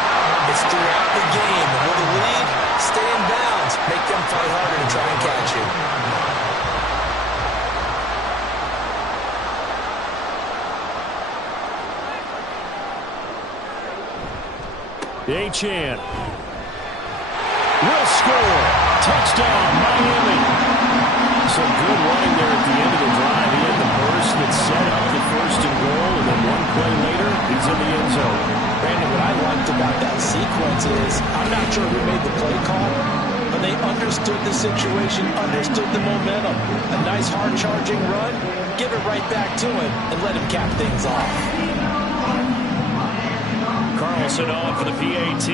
It's throughout the game. And with a lead, stay in bounds. Make them fight harder to try and catch you. Achane will score. Touchdown, Miami. Some good running there at the end of the drive. He had the burst that set up the 1st and goal, and then 1 play later, he's in the end zone. Brandon, what I liked about that sequence is, I'm not sure who made the play call, but they understood the situation, understood the momentum. A nice hard-charging run, give it right back to him, and let him cap things off. Carlson on for the PAT.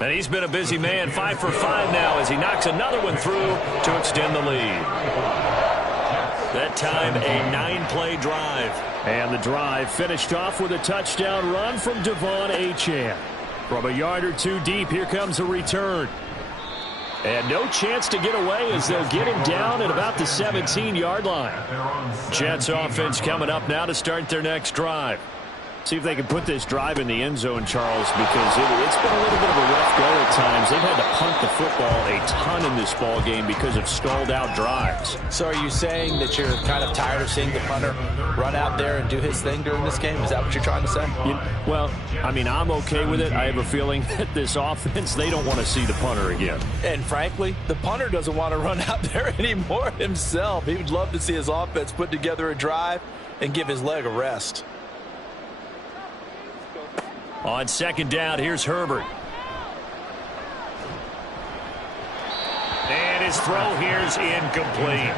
And he's been a busy man, 5 for 5 now as he knocks another one through to extend the lead. That time, a 9-play drive. And the drive finished off with a touchdown run from Devon Achane. From a yard or 2 deep, here comes a return. And no chance to get away as they'll get him down at about the 17-yard line. Jets offense coming up now to start their next drive. See if they can put this drive in the end zone, Charles, because it's been a little bit of a rough go at times. They've had to punt the football a ton in this ball game because of stalled-out drives. So are you saying that you're kind of tired of seeing the punter run out there and do his thing during this game? Is that what you're trying to say? Well, I mean, I'm okay with it. I have a feeling that this offense, they don't want to see the punter again. And frankly, the punter doesn't want to run out there anymore himself. He would love to see his offense put together a drive and give his leg a rest. On 2nd down, here's Herbert. And his throw here's incomplete.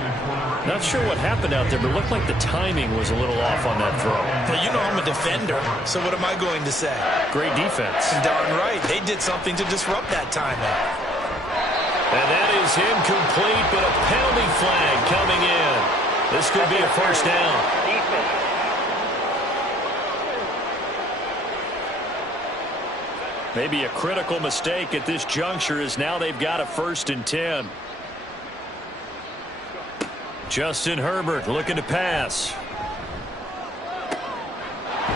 Not sure what happened out there, but it looked like the timing was a little off on that throw. Well, you know I'm a defender, so what am I going to say? Great defense. Darn right. They did something to disrupt that timing. And that is incomplete, but a penalty flag coming in. This could be a first down. Maybe a critical mistake at this juncture as now they've got a 1st and 10. Justin Herbert looking to pass.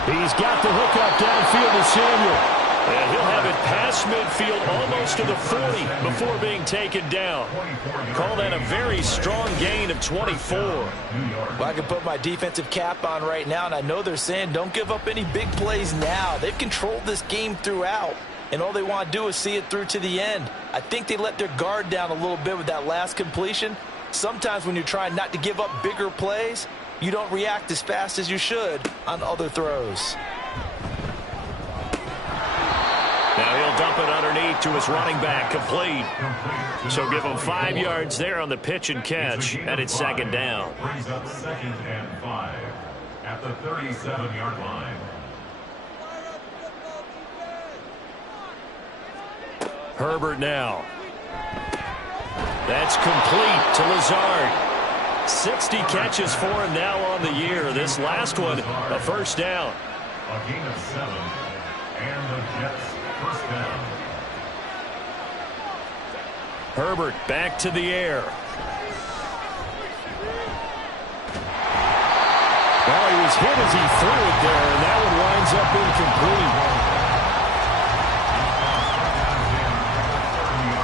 He's got the hook up downfield to Samuel. And he'll have it past midfield almost to the 40 before being taken down. Call that a very strong gain of 24. Well, I can put my defensive cap on right now, and I know they're saying don't give up any big plays now. They've controlled this game throughout, and all they want to do is see it through to the end. I think they let their guard down a little bit with that last completion. Sometimes when you're trying not to give up bigger plays, you don't react as fast as you should on other throws. Now he'll dump it underneath to his running back, complete. So give him 5 yards there on the pitch and catch, and it's 2nd down. Brings up 2nd and 5 at the 37-yard line. Herbert now. That's complete to Lazard. 60 catches for him now on the year. This last one, a first down. A gain of 7, and the Jets first down. Herbert back to the air. Well, he was hit as he threw it there, and that one winds up incomplete.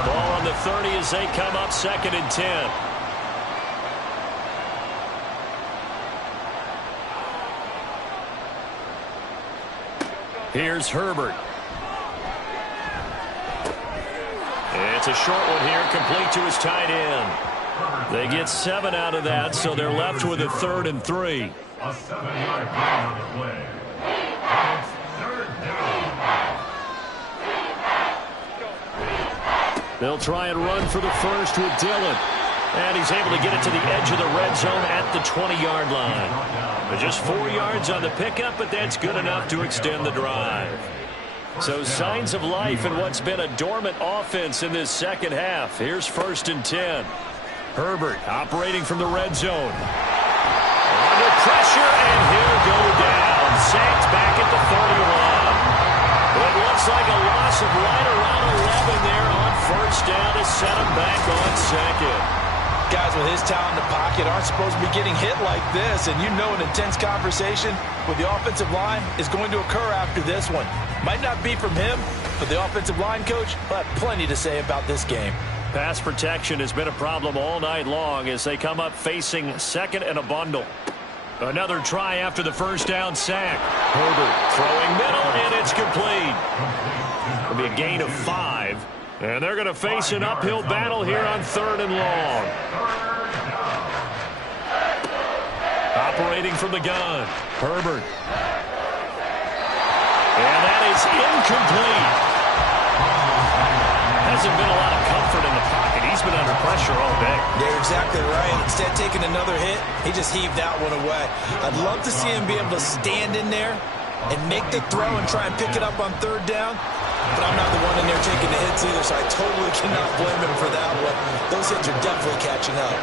Ball on the 30 as they come up 2nd and 10. Here's Herbert. It's a short one here, complete to his tight end. They get 7 out of that, so they're left with a 3rd and 3. A 7-yard gain on the play. It's 3rd down. They'll try and run for the first with Dillon. And he's able to get it to the edge of the red zone at the 20-yard line. But just 4 yards on the pickup, but that's good enough to extend the drive. So signs of life in what's been a dormant offense in this second half. Here's 1st and 10. Herbert operating from the red zone. Under pressure, and he'll go down. Sacked back at the 31. It looks like a loss of right around 11 there on 1st down to set him back on 2nd. Guys with his talent in the pocket aren't supposed to be getting hit like this, and you know an intense conversation with the offensive line is going to occur after this one. Might not be from him, but the offensive line coach will have plenty to say about this game. Pass protection has been a problem all night long as they come up facing 2nd and a bundle. Another try after the 1st down sack. Herbert throwing middle, and it's complete. It'll be a gain of 5. And they're going to face an uphill battle here on 3rd and long. Operating from the gun, Herbert. And that is incomplete. Hasn't been a lot of comfort in the pocket. He's been under pressure all day. You're exactly right. Instead of taking another hit, he just heaved that one away. I'd love to see him be able to stand in there and make the throw and try and pick it up on 3rd down. But I'm not the one in there taking the hits either, so I totally cannot blame him for that one. Those hits are definitely catching up.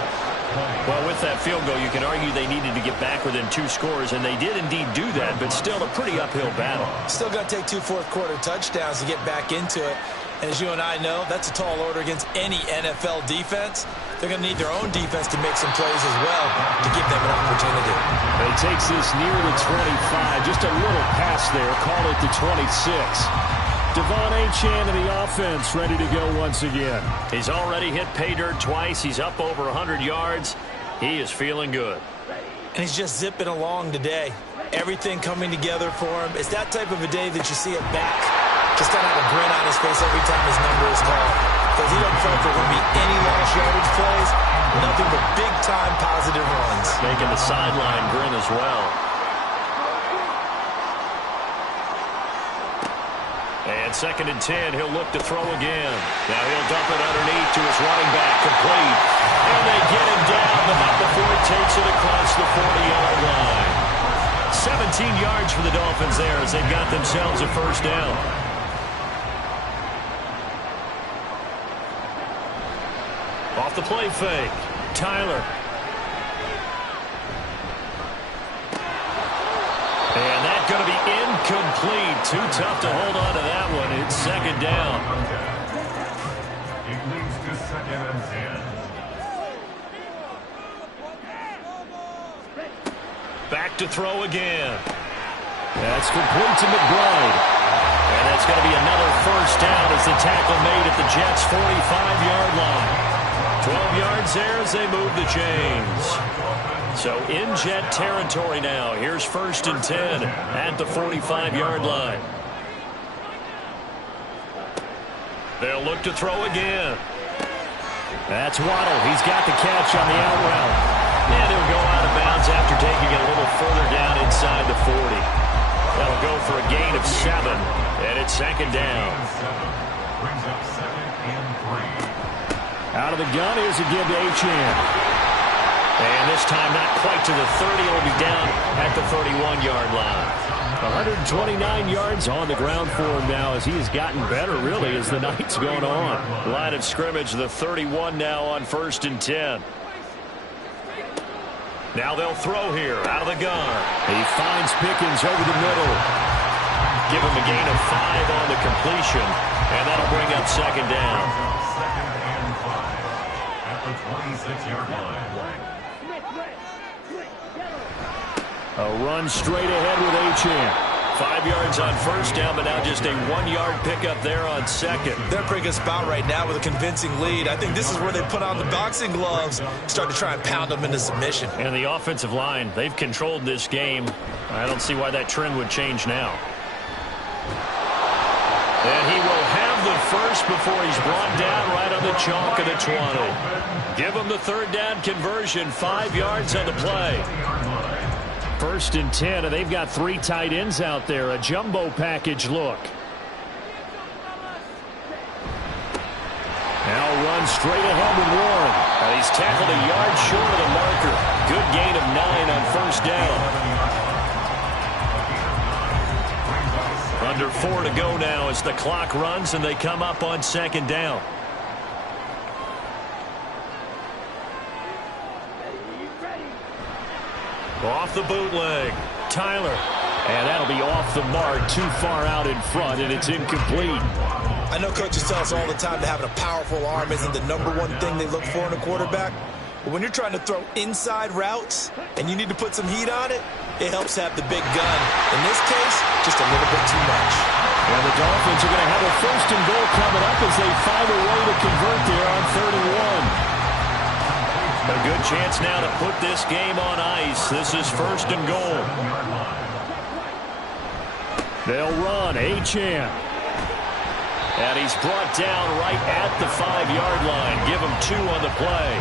Well, with that field goal, you can argue they needed to get back within 2 scores, and they did indeed do that, but still a pretty uphill battle. Still got to take 2 fourth-quarter touchdowns to get back into it. And as you and I know, that's a tall order against any NFL defense. They're going to need their own defense to make some plays as well to give them an opportunity. He takes this near the 25, just a little pass there, call it the 26. Devon Achane and the offense ready to go once again. He's already hit pay dirt twice. He's up over 100 yards. He is feeling good. And he's just zipping along today. Everything coming together for him. It's that type of a day that you see it back. Just kind of have a grin on his face every time his number is called. Because he doesn't feel like there will be any lost yardage plays. Nothing but big-time positive runs. Making the sideline grin as well. And 2nd and 10, he'll look to throw again. Now he'll dump it underneath to his running back, complete. And they get him down, but not before he takes it across the 40-yard line. 17 yards for the Dolphins there as they've got themselves a 1st down. Off the play fake, Tyler. And that's going to be incomplete. Too tough to hold on to that one. It's 2nd down. It leads to 2nd and 10. Back to throw again. That's complete to McBride. And that's going to be another 1st down as the tackle made at the Jets' 45-yard line. 12 yards there as they move the chains. So in Jet territory now. Here's 1st and 10 at the 45-yard line. They'll look to throw again. That's Waddle. He's got the catch on the out route. And he'll go out of bounds after taking it a little further down inside the 40. That'll go for a gain of 7. And it's 2nd down. Brings up 2nd and 3. Out of the gun, here's a give to Achane. And this time not quite to the 30. It'll be down at the 31-yard line. 129 yards on the ground for him now as he has gotten better, really, as the night's going on. Line of scrimmage, the 31 now on 1st and 10. Now they'll throw here out of the gun. He finds Pickens over the middle. Give him a gain of 5 on the completion, and that'll bring up 2nd down. 26-yard line. A run straight ahead with Achane. 5 yards on 1st down, but now just a 1-yard pickup there on 2nd. They're pretty good spot right now with a convincing lead. I think this is where they put on the boxing gloves, start to try and pound them into submission. And the offensive line, they've controlled this game. I don't see why that trend would change now. And he will have the first before he's brought down right on the chalk of the 20. Give him the third down conversion, 5 yards on the play. 1st and 10, and they've got 3 tight ends out there. A jumbo package look. Now runs straight ahead with Warren. And he's tackled a yard short of the marker. Good gain of 9 on 1st down. Under 4 to go now as the clock runs and they come up on 2nd down. Off the bootleg, Tyler. And that'll be off the mark, too far out in front, and it's incomplete. I know coaches tell us all the time that having a powerful arm isn't the #1 thing they look for in a quarterback. But when you're trying to throw inside routes and you need to put some heat on it, it helps have the big gun. In this case, just a little bit too much. And the Dolphins are going to have a 1st and goal coming up as they find a way to convert there on 3rd and 1. A good chance now to put this game on ice. This is 1st and goal. They'll run. Achane. And he's brought down right at the 5-yard line. Give him 2 on the play.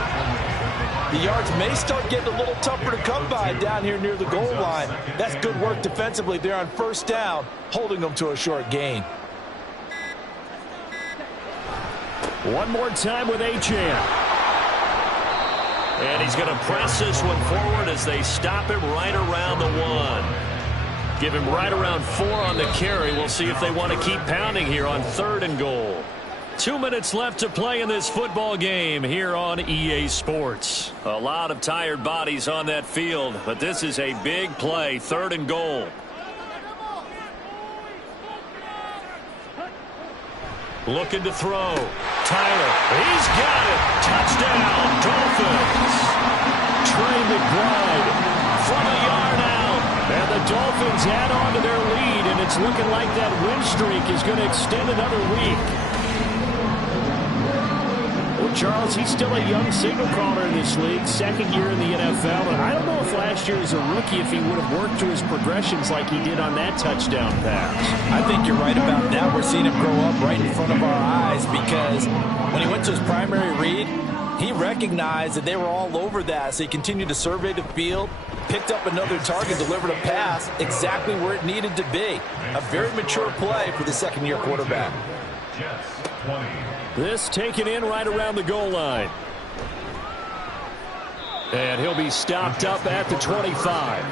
The yards may start getting a little tougher to come by down here near the goal line. That's good work defensively there on 1st down, holding them to a short gain. One more time with Achane. And he's going to press this one forward as they stop him right around the 1. Give him right around 4 on the carry. We'll see if they want to keep pounding here on 3rd and goal. 2 minutes left to play in this football game here on EA Sports. A lot of tired bodies on that field, but this is a big play, 3rd and goal. Looking to throw. Tyler, he's got it. Touchdown, Dolphins. Trey McBride From a yard out. And the Dolphins add on to their lead, and it's looking like that win streak is going to extend another week. Well, Charles, he's still a young signal caller in this league, 2nd year in the NFL. And I don't know if last year as a rookie if he would have worked through his progressions like he did on that touchdown pass. I think you're right about that. We're seeing him grow up right in front of our eyes because when he went to his primary read, he recognized that they were all over that. So he continued to survey the field, picked up another target, delivered a pass exactly where it needed to be. A very mature play for the 2nd-year quarterback. This taken in right around the goal line. And he'll be stopped up at the 25.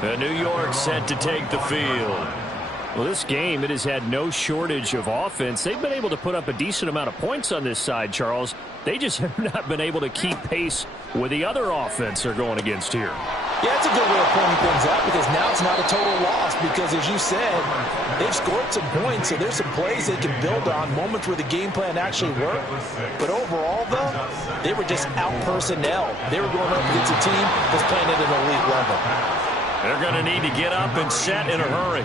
The New York set to take the field. Well, this game, it has had no shortage of offense. They've been able to put up a decent amount of points on this side, Charles. They just have not been able to keep pace with the other offense they're going against here. Yeah, it's a good way of pointing things out because now it's not a total loss because, as you said, they've scored some points, so there's some plays they can build on, moments where the game plan actually worked. But overall, though, they were just out-personnel. They were going up against a team that's playing at an elite level. They're going to need to get up and set in a hurry.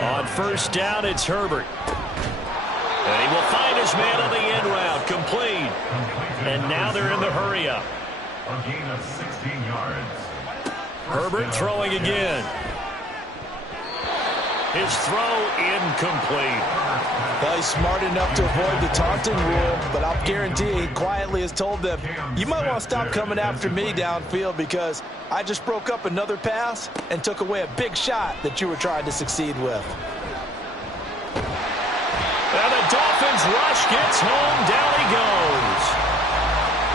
On 1st down, it's Herbert. And he will find his man on the end route, complete. And now they're in the hurry-up. A gain of 16 yards. Herbert throwing again. His throw incomplete. Well, he's smart enough to avoid the taunting rule, but I'll guarantee he quietly has told them, you might want to stop coming after me downfield because I just broke up another pass and took away a big shot that you were trying to succeed with. And the Dolphins rush gets home. Down he goes.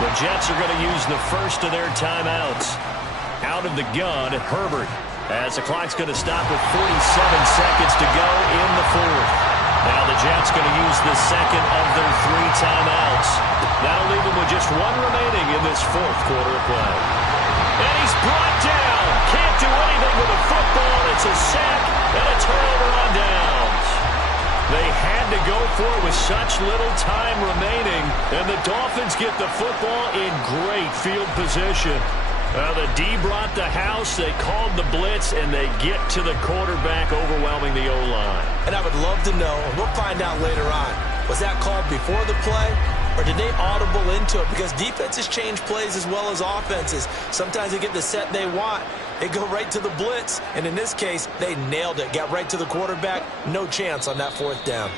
The Jets are going to use the first of their timeouts. Out of the gun, Herbert. As the clock's going to stop with 47 seconds to go in the 4th. Now the Jets going to use the second of their 3 timeouts. That'll leave them with just 1 remaining in this 4th quarter of play. And he's brought down. Can't do anything with the football. It's a sack and a turnover on downs. They had to go for it with such little time remaining, and the Dolphins get the football in great field position. The D brought the house, they called the blitz, and they get to the quarterback, overwhelming the O-line. And I would love to know, and we'll find out later on, was that called before the play or did they audible into it? Because defenses change plays as well as offenses. Sometimes they get the set they want. They go right to the blitz, and in this case, they nailed it. Got right to the quarterback. No chance on that 4th down.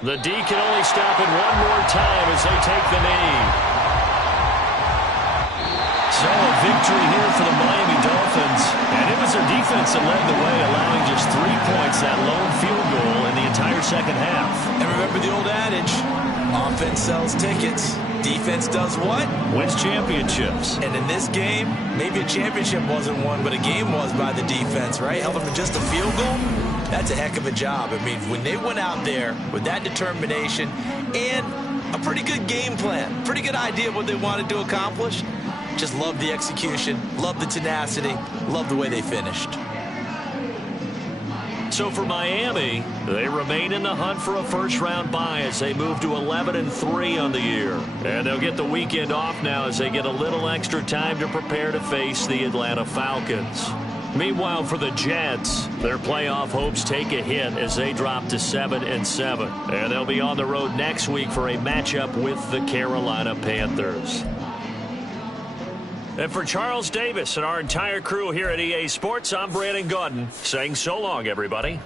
The D can only stop it one more time as they take the knee. So a victory here for the Miami Dolphins. And it was their defense that led the way, allowing just 3 points, that lone field goal in the entire second half. And remember the old adage, offense sells tickets. Defense does what? Wins championships. And in this game, maybe a championship wasn't won, but a game was by the defense, right? Held them to just a field goal. That's a heck of a job. I mean, when they went out there with that determination and a pretty good game plan, pretty good idea of what they wanted to accomplish, just love the execution, love the tenacity, love the way they finished. So for Miami, they remain in the hunt for a first-round bye as they move to 11-3 on the year. And they'll get the weekend off now as they get a little extra time to prepare to face the Atlanta Falcons. Meanwhile, for the Jets, their playoff hopes take a hit as they drop to 7-7. And they'll be on the road next week for a matchup with the Carolina Panthers. And for Charles Davis and our entire crew here at EA Sports, I'm Brandon Gaudin saying so long, everybody.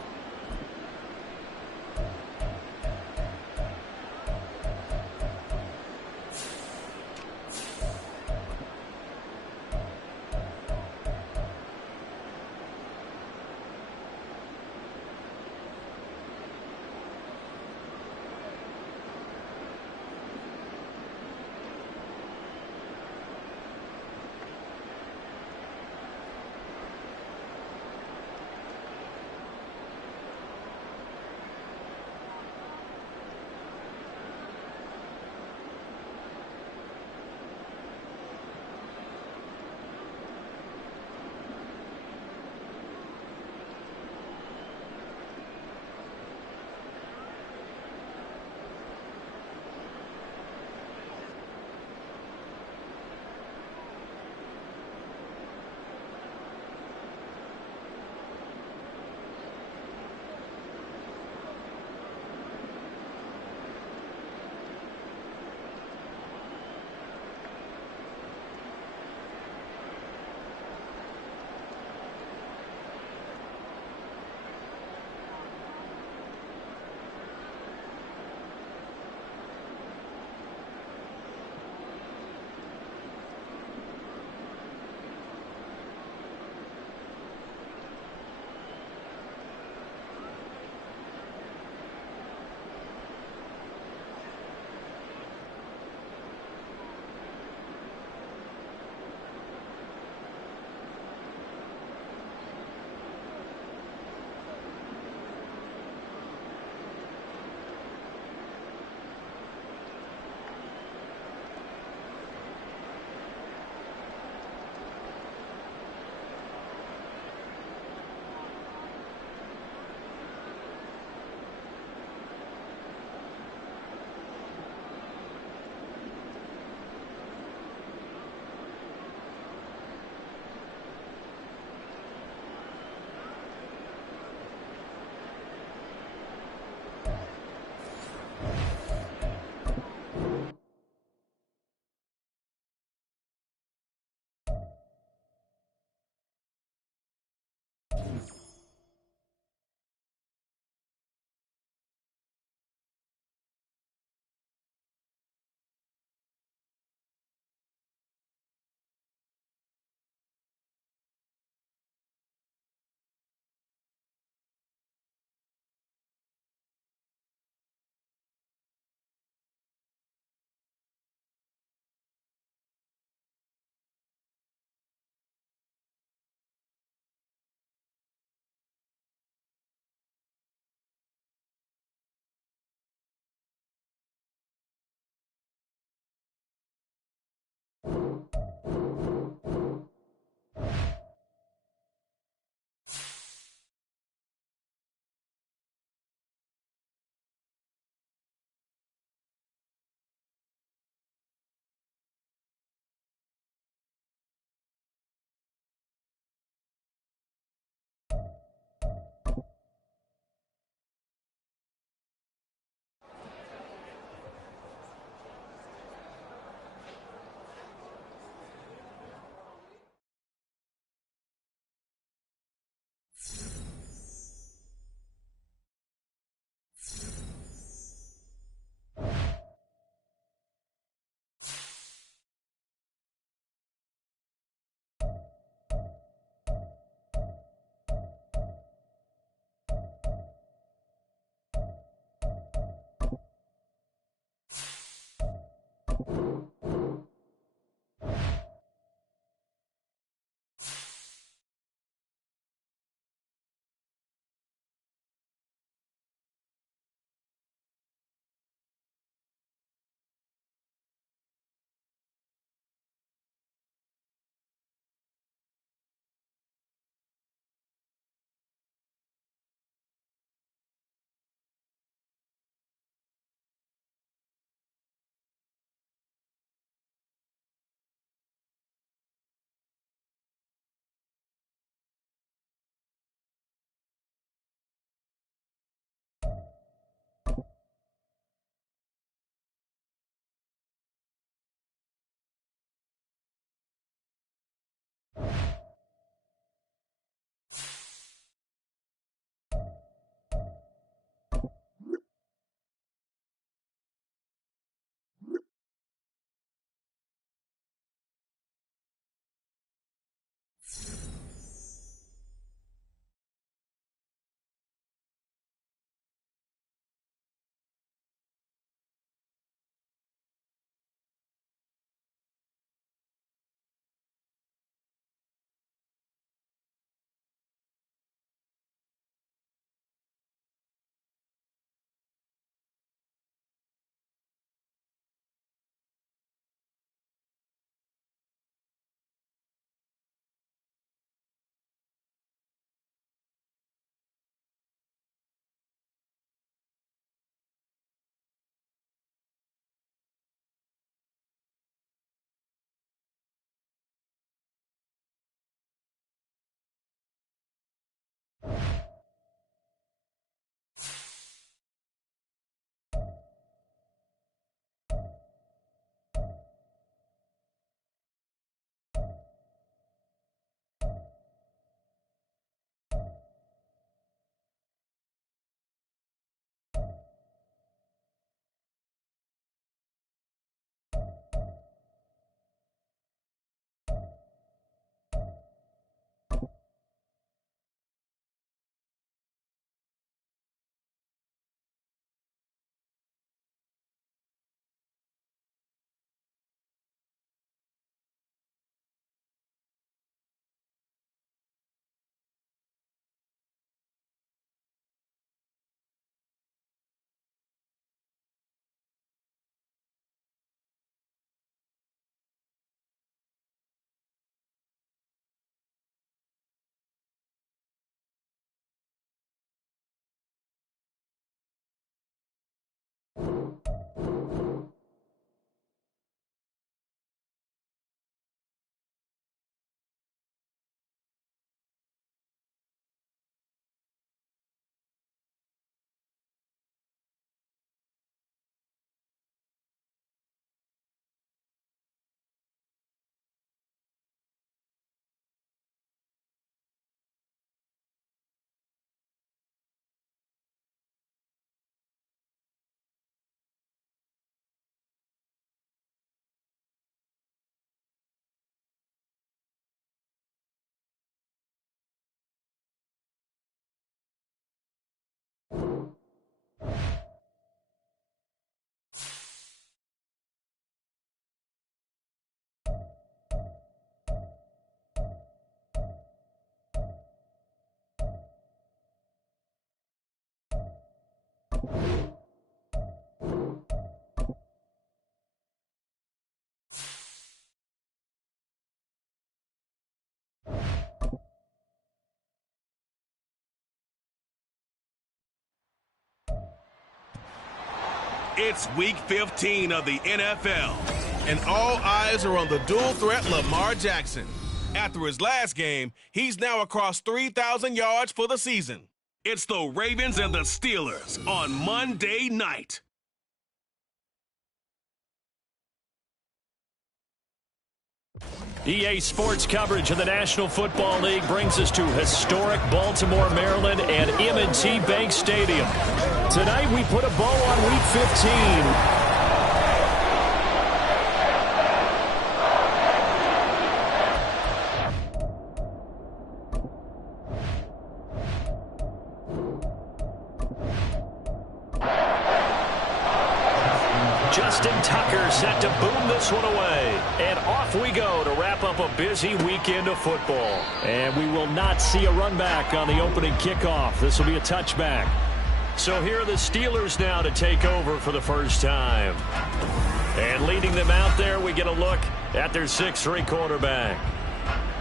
It's Week 15 of the NFL, and all eyes are on the dual threat Lamar Jackson. After his last game, he's now across 3,000 yards for the season. It's the Ravens and the Steelers on Monday night. EA Sports coverage of the National Football League brings us to historic Baltimore, Maryland and M&T Bank Stadium. Tonight we put a bow on Week 15. Justin Tucker set to boom this one away. And off we go to wrap up a busy weekend of football. And we will not see a run back on the opening kickoff. This will be a touchback. So here are the Steelers now to take over for the first time. And leading them out there, we get a look at their 6'3" quarterback.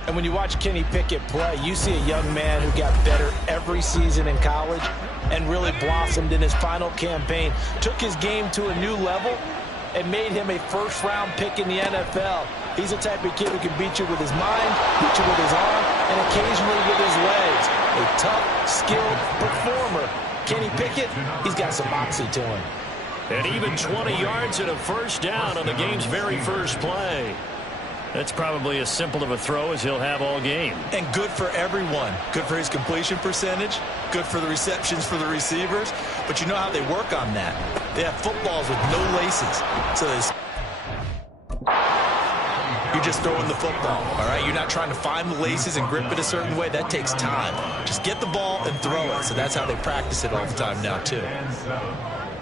And when you watch Kenny Pickett play, you see a young man who got better every season in college and really blossomed in his final campaign, took his game to a new level, and made him a first-round pick in the NFL. He's the type of kid who can beat you with his mind, beat you with his arm, and occasionally with his legs. A tough, skilled performer. Kenny Pickett, he's got some moxie to him. And even 20 yards and a first down on the game's very first play. That's probably as simple of a throw as he'll have all game. And good for everyone. Good for his completion percentage. Good for the receptions for the receivers. But you know how they work on that. They have footballs with no laces. So you're just throwing the football, all right? You're not trying to find the laces and grip it a certain way. That takes time. Just get the ball and throw it. So that's how they practice it all the time now, too.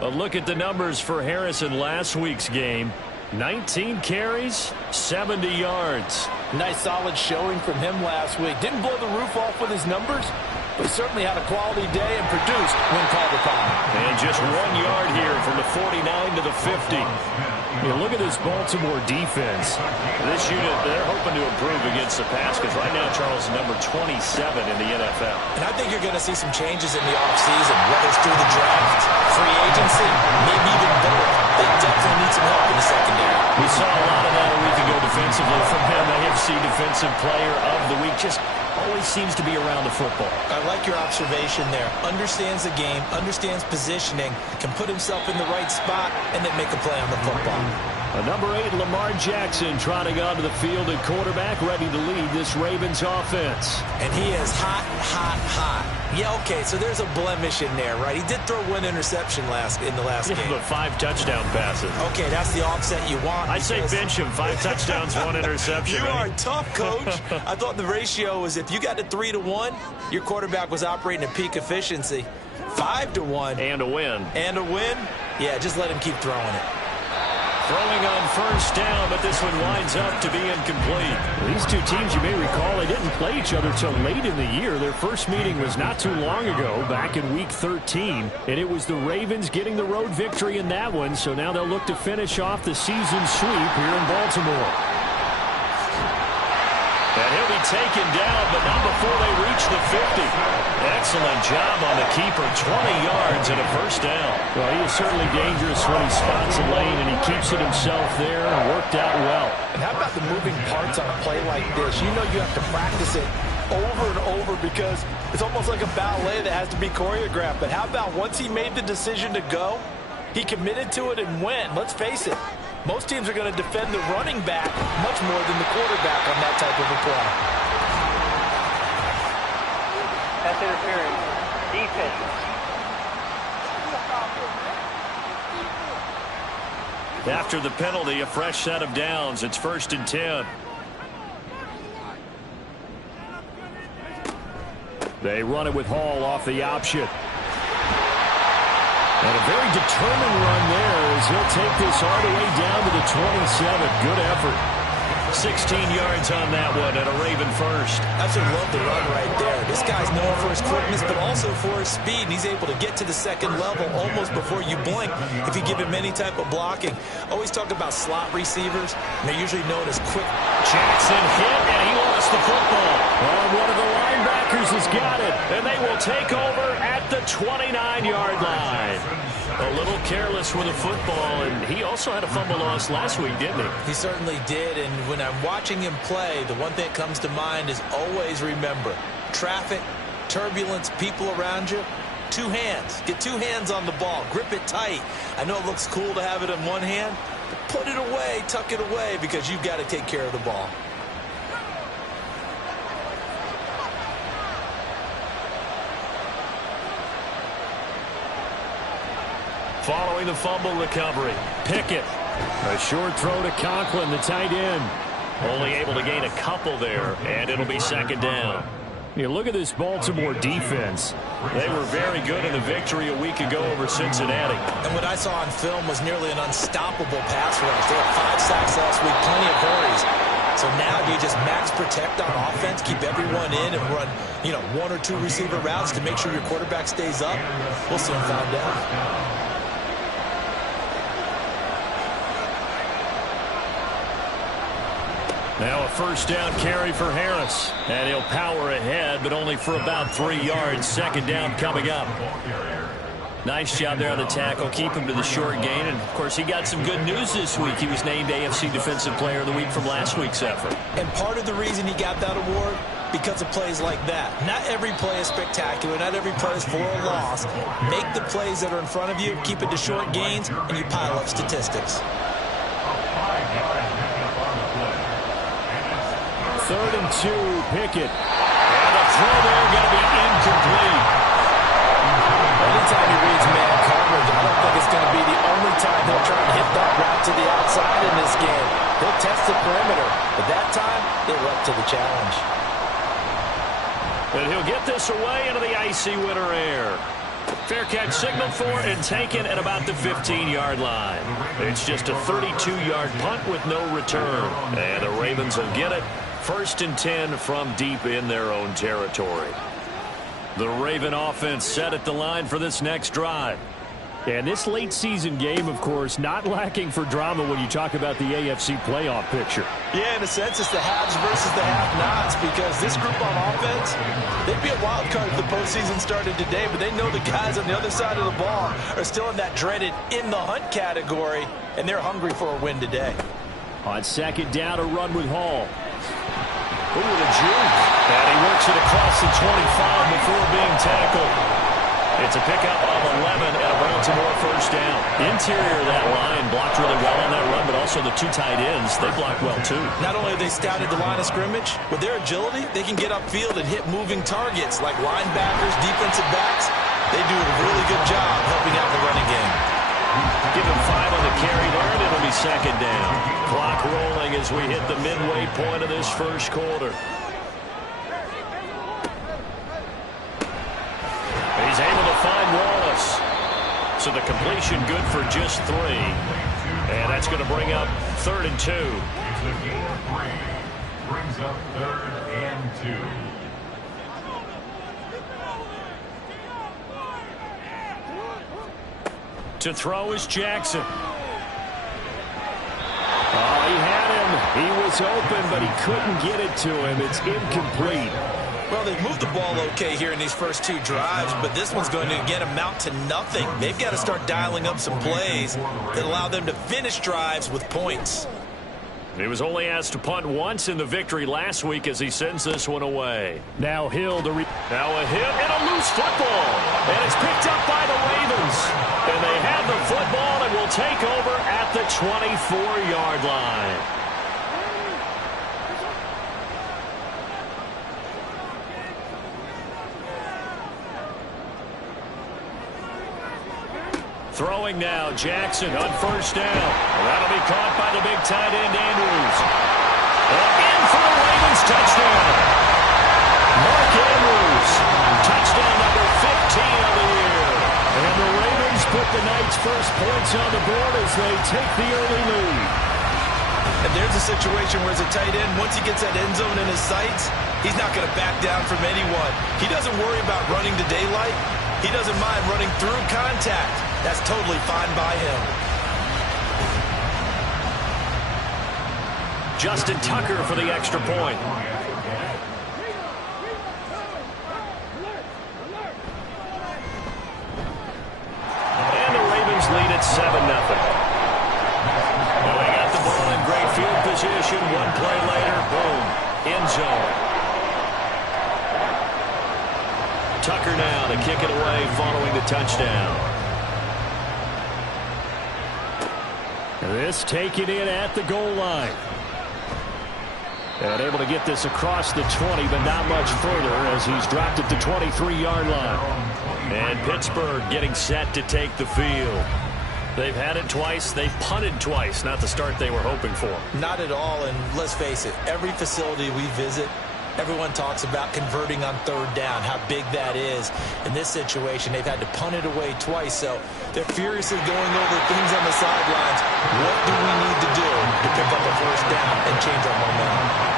A look at the numbers for Harris in last week's game. 19 carries, 70 yards. Nice solid showing from him last week. Didn't blow the roof off with his numbers, but certainly had a quality day and produced when called upon. And just 1 yard here from the 49 to the 50. You look at this Baltimore defense. This unit, they're hoping to improve against the pass because right now Charles is number 27 in the NFL. And I think you're going to see some changes in the offseason, whether it's through the draft, free agency, maybe even both. They definitely need some help in the secondary. We saw a lot of that a week ago defensively from him. AFC Defensive Player of the Week. Just always seems to be around the football. I like your observation there. Understands the game, understands positioning, can put himself in the right spot, and then make a play on the football. Number 8, Lamar Jackson, trotting onto the field at quarterback, ready to lead this Ravens offense. And he is hot, hot, hot. Yeah, okay, so there's a blemish in there, right? He did throw one interception in the last game. But 5 touchdown passes. Okay, that's the offset you want. I say bench him. 5 touchdowns, 1 interception. You are tough, Coach. I thought the ratio was if you got to 3-1, your quarterback was operating at peak efficiency. 5-1. And a win. And a win? Yeah, just let him keep throwing it. Throwing on first down, but this one winds up to be incomplete. These two teams, you may recall, they didn't play each other till late in the year. Their first meeting was not too long ago, back in Week 13. And it was the Ravens getting the road victory in that one, so now they'll look to finish off the season sweep here in Baltimore. And he'll be taken down, but not before they reach the 50. Excellent job on the keeper. 20 yards and a first down. Well, he is certainly dangerous when he spots a lane, and he keeps it himself there and worked out well. And how about the moving parts on a play like this? You know you have to practice it over and over because it's almost like a ballet that has to be choreographed. But how about once he made the decision to go, he committed to it and went. Let's face it. Most teams are going to defend the running back much more than the quarterback on that type of a play. Pass interference. Defense. After the penalty, a fresh set of downs. It's 1st and 10. They run it with Hall off the option. And a very determined run there as he'll take this all the way down to the 27. Good effort. 16 yards on that one and a Raven first. I should love the run right there. This guy's known for his quickness, but also for his speed. And he's able to get to the second level almost before you blink if you give him any type of blocking. Always talk about slot receivers, and they're usually known as quick. Jackson hit, and he lost the football. Well, one of the linebackers has got it, and they will take over at the 29-yard line. A little careless with the football, and he also had a fumble loss last week, didn't he? He certainly did, and when I'm watching him play, the one thing that comes to mind is always remember, traffic, turbulence, people around you, two hands. Get two hands on the ball. Grip it tight. I know it looks cool to have it in one hand, but put it away, tuck it away, because you've got to take care of the ball. Following the fumble recovery, Pickett. A short throw to Conklin, the tight end. Only able to gain a couple there, and it'll be second down. You look at this Baltimore defense. They were very good in the victory a week ago over Cincinnati. And what I saw on film was nearly an unstoppable pass rush. They had 5 sacks last week, plenty of hurries. So now do you just max protect on offense, keep everyone in, and run, 1 or 2 receiver routes to make sure your quarterback stays up? We'll soon find out. Now a first down carry for Harris. And he'll power ahead, but only for about 3 yards. Second down coming up. Nice job there on the tackle. Keep him to the short gain. And, of course, he got some good news this week. He was named AFC Defensive Player of the Week from last week's effort. And part of the reason he got that award, because of plays like that. Not every play is spectacular. Not every play is for a loss. Make the plays that are in front of you, keep it to short gains, and you pile up statistics. 3rd and 2, Pickett. And the throw there going to be incomplete. Anytime he reads man coverage, I don't think it's going to be the only time he'll try and hit that route to the outside in this game. He'll test the perimeter, but that time, they were up to the challenge. And he'll get this away into the icy winter air. Fair catch signaled for and taken at about the 15-yard line. It's just a 32-yard punt with no return. And the Ravens will get it. 1st and 10 from deep in their own territory. The Raven offense set at the line for this next drive. And this late season game, of course, not lacking for drama when you talk about the AFC playoff picture. Yeah, in a sense, it's the haves versus the have-nots, because this group on offense, they'd be a wild card if the postseason started today, but they know the guys on the other side of the ball are still in that dreaded in-the-hunt category, and they're hungry for a win today. On second down, a run with Hall. Ooh, the juke. And he works it across the 25 before being tackled. It's a pickup of 11 and a Baltimore first down. Interior of that line blocked really well on that run, but also the 2 tight ends, they blocked well too. Not only have they scouted the line of scrimmage, with their agility, they can get upfield and hit moving targets like linebackers, defensive backs. They do a really good job helping out the running game. Give him 5 on the carry there, and it'll be second down. Clock rolling as we hit the midway point of this first quarter. He's able to find Wallace. So the completion good for just 3. And that's going to bring up 3rd and 2. It's a gain of 3. Brings up 3rd and 2. To throw is Jackson. Oh, he had him. He was open, but he couldn't get it to him. It's incomplete. Well, they've moved the ball okay here in these first 2 drives, but this one's going to, again, amount to nothing. They've got to start dialing up some plays that allow them to finish drives with points. He was only asked to punt once in the victory last week as he sends this one away. Now Hill to now a hit and a loose football. And it's picked up by the Ravens. And they have the football and will take over at the 24-yard line. Throwing now, Jackson on first down. That'll be caught by the big tight end, Andrews. In for the Ravens touchdown. Mark Andrews, touchdown number 15 of the year. And the Ravens put the night's first points on the board as they take the early lead. And there's a situation where as a tight end, once he gets that end zone in his sights, he's not going to back down from anyone. He doesn't worry about running to daylight. He doesn't mind running through contact. That's totally fine by him. Justin Tucker for the extra point. And the Ravens lead at 7-0. They got the ball in great field position. One play later, boom, end zone. Tucker now to kick it away following the touchdown. This taken in at the goal line. And able to get this across the 20, but not much further as he's dropped it to 23-yard line. And Pittsburgh getting set to take the field. They've had it twice. They've punted twice. Not the start they were hoping for. Not at all, and let's face it, every facility we visit, everyone talks about converting on third down, how big that is. In this situation, they've had to punt it away twice, so they're furiously going over things on the sidelines. What do we need to do to pick up a first down and change our momentum?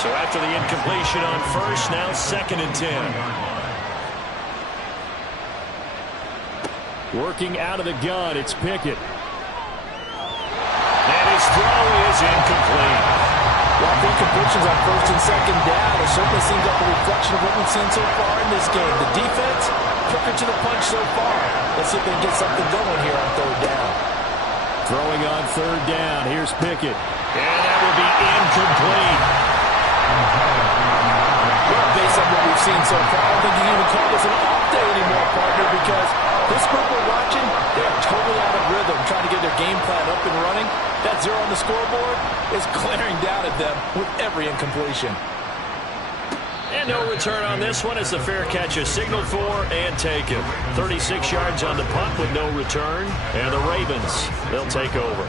So after the incompletion on first, now 2nd and 10. Working out of the gun, it's Pickett. And his throw is incomplete. Well, the incompletions on 1st and 2nd down, it certainly seems like a reflection of what we've seen so far in this game. The defense, quicker to the punch so far. Let's see if they can get something going here on 3rd down. Throwing on 3rd down, here's Pickett. And that will be incomplete. Well, based on what we've seen so far, I don't think you can even call this an off day anymore, partner, because this group we're watching, they are totally out of rhythm, trying to get their game plan up and running. That 0 on the scoreboard is glaring down at them with every incompletion. And no return on this one as the fair catch is signaled for and taken. 36 yards on the punt with no return. And the Ravens, they'll take over.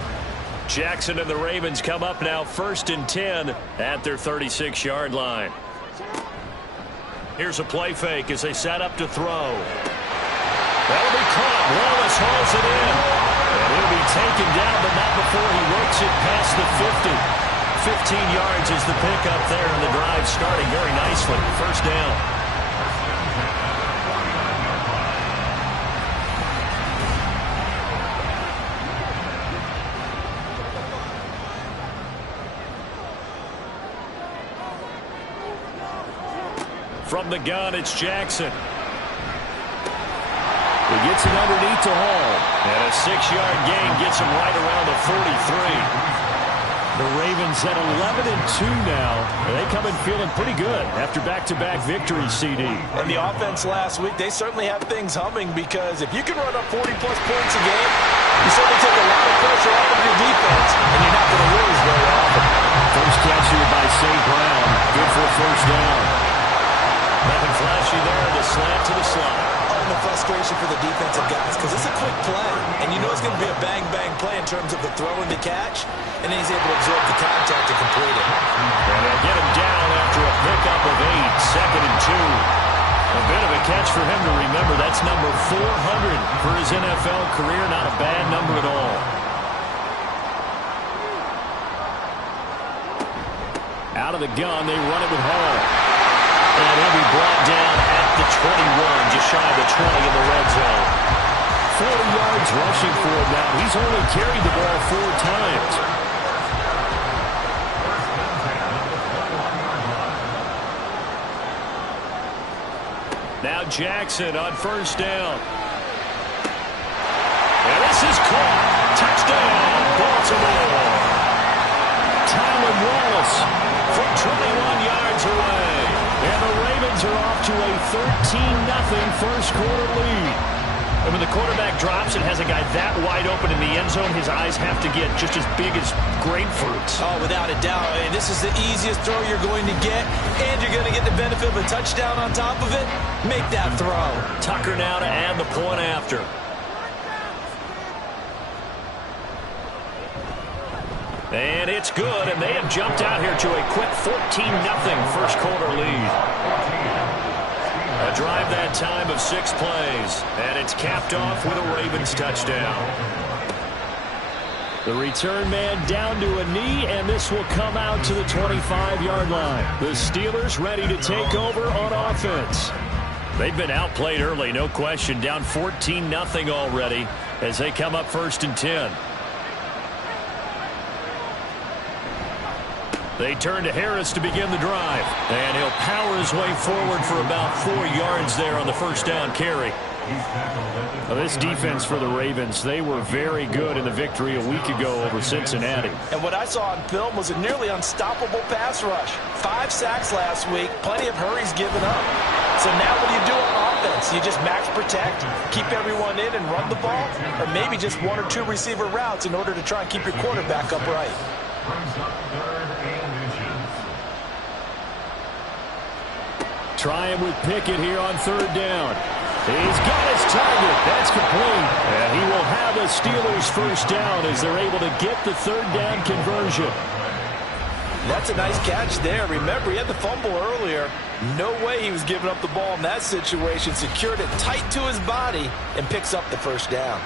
Jackson and the Ravens come up now 1st and 10 at their 36-yard line. Here's a play fake as they set up to throw. That'll be caught. Wallace hauls it in. And he'll be taken down, but not before he works it past the 50. 15 yards is the pickup there, and the drive starting very nicely. First down. From the gun, it's Jackson. He gets it underneath to Hall. And a 6-yard gain gets him right around the 43. The Ravens at 11-2 now. They come in feeling pretty good after back-to-back victories, CD. And the offense last week, they certainly have things humming because if you can run up 40-plus points a game, you certainly take a lot of pressure off of your defense, and you're not going to lose very often. First catch here by St. Brown. Good for a first down. Nothing flashy there. The slant to the slot. And the frustration for the defensive guys because it's a quick play, and you know it's going to be a bang-bang play in terms of the throw and the catch, and then he's able to absorb the contact to complete it. And they'll get him down after a pickup of 8, 2nd and 2. A bit of a catch for him to remember. That's number 400 for his NFL career. Not a bad number at all. Out of the gun, they run it with Hall. And he'll be brought down at the 21, just shy of the 20 in the red zone. 40 yards rushing for him now. He's only carried the ball 4 times. Now Jackson on first down. And this is caught. Touchdown, Baltimore. Tylan Wallace from 21 yards away. And the Ravens are off to a 13-0 first-quarter lead. And when the quarterback drops and has a guy that wide open in the end zone, his eyes have to get just as big as grapefruits. Oh, without a doubt. This is the easiest throw you're going to get, and you're going to get the benefit of a touchdown on top of it. Make that throw. Tucker now to add the point after. And it's good, and they have jumped out here to a quick 14-0 first-quarter lead. A drive that time of 6 plays, and it's capped off with a Ravens touchdown. The return man down to a knee, and this will come out to the 25-yard line. The Steelers ready to take over on offense. They've been outplayed early, no question. Down 14-0 already as they come up 1st and 10. They turn to Harris to begin the drive. And he'll power his way forward for about 4 yards there on the first down carry. Now, this defense for the Ravens, they were very good in the victory a week ago over Cincinnati. And what I saw on film was a nearly unstoppable pass rush. 5 sacks last week, plenty of hurries given up. So now what do you do on offense? You just max protect, keep everyone in and run the ball, or maybe just 1 or 2 receiver routes in order to try and keep your quarterback upright. Try him with Pickett here on 3rd down. He's got his target. That's complete. And he will have a Steelers first down as they're able to get the 3rd down conversion. That's a nice catch there. Remember, he had the fumble earlier. No way he was giving up the ball in that situation. Secured it tight to his body and picks up the first down.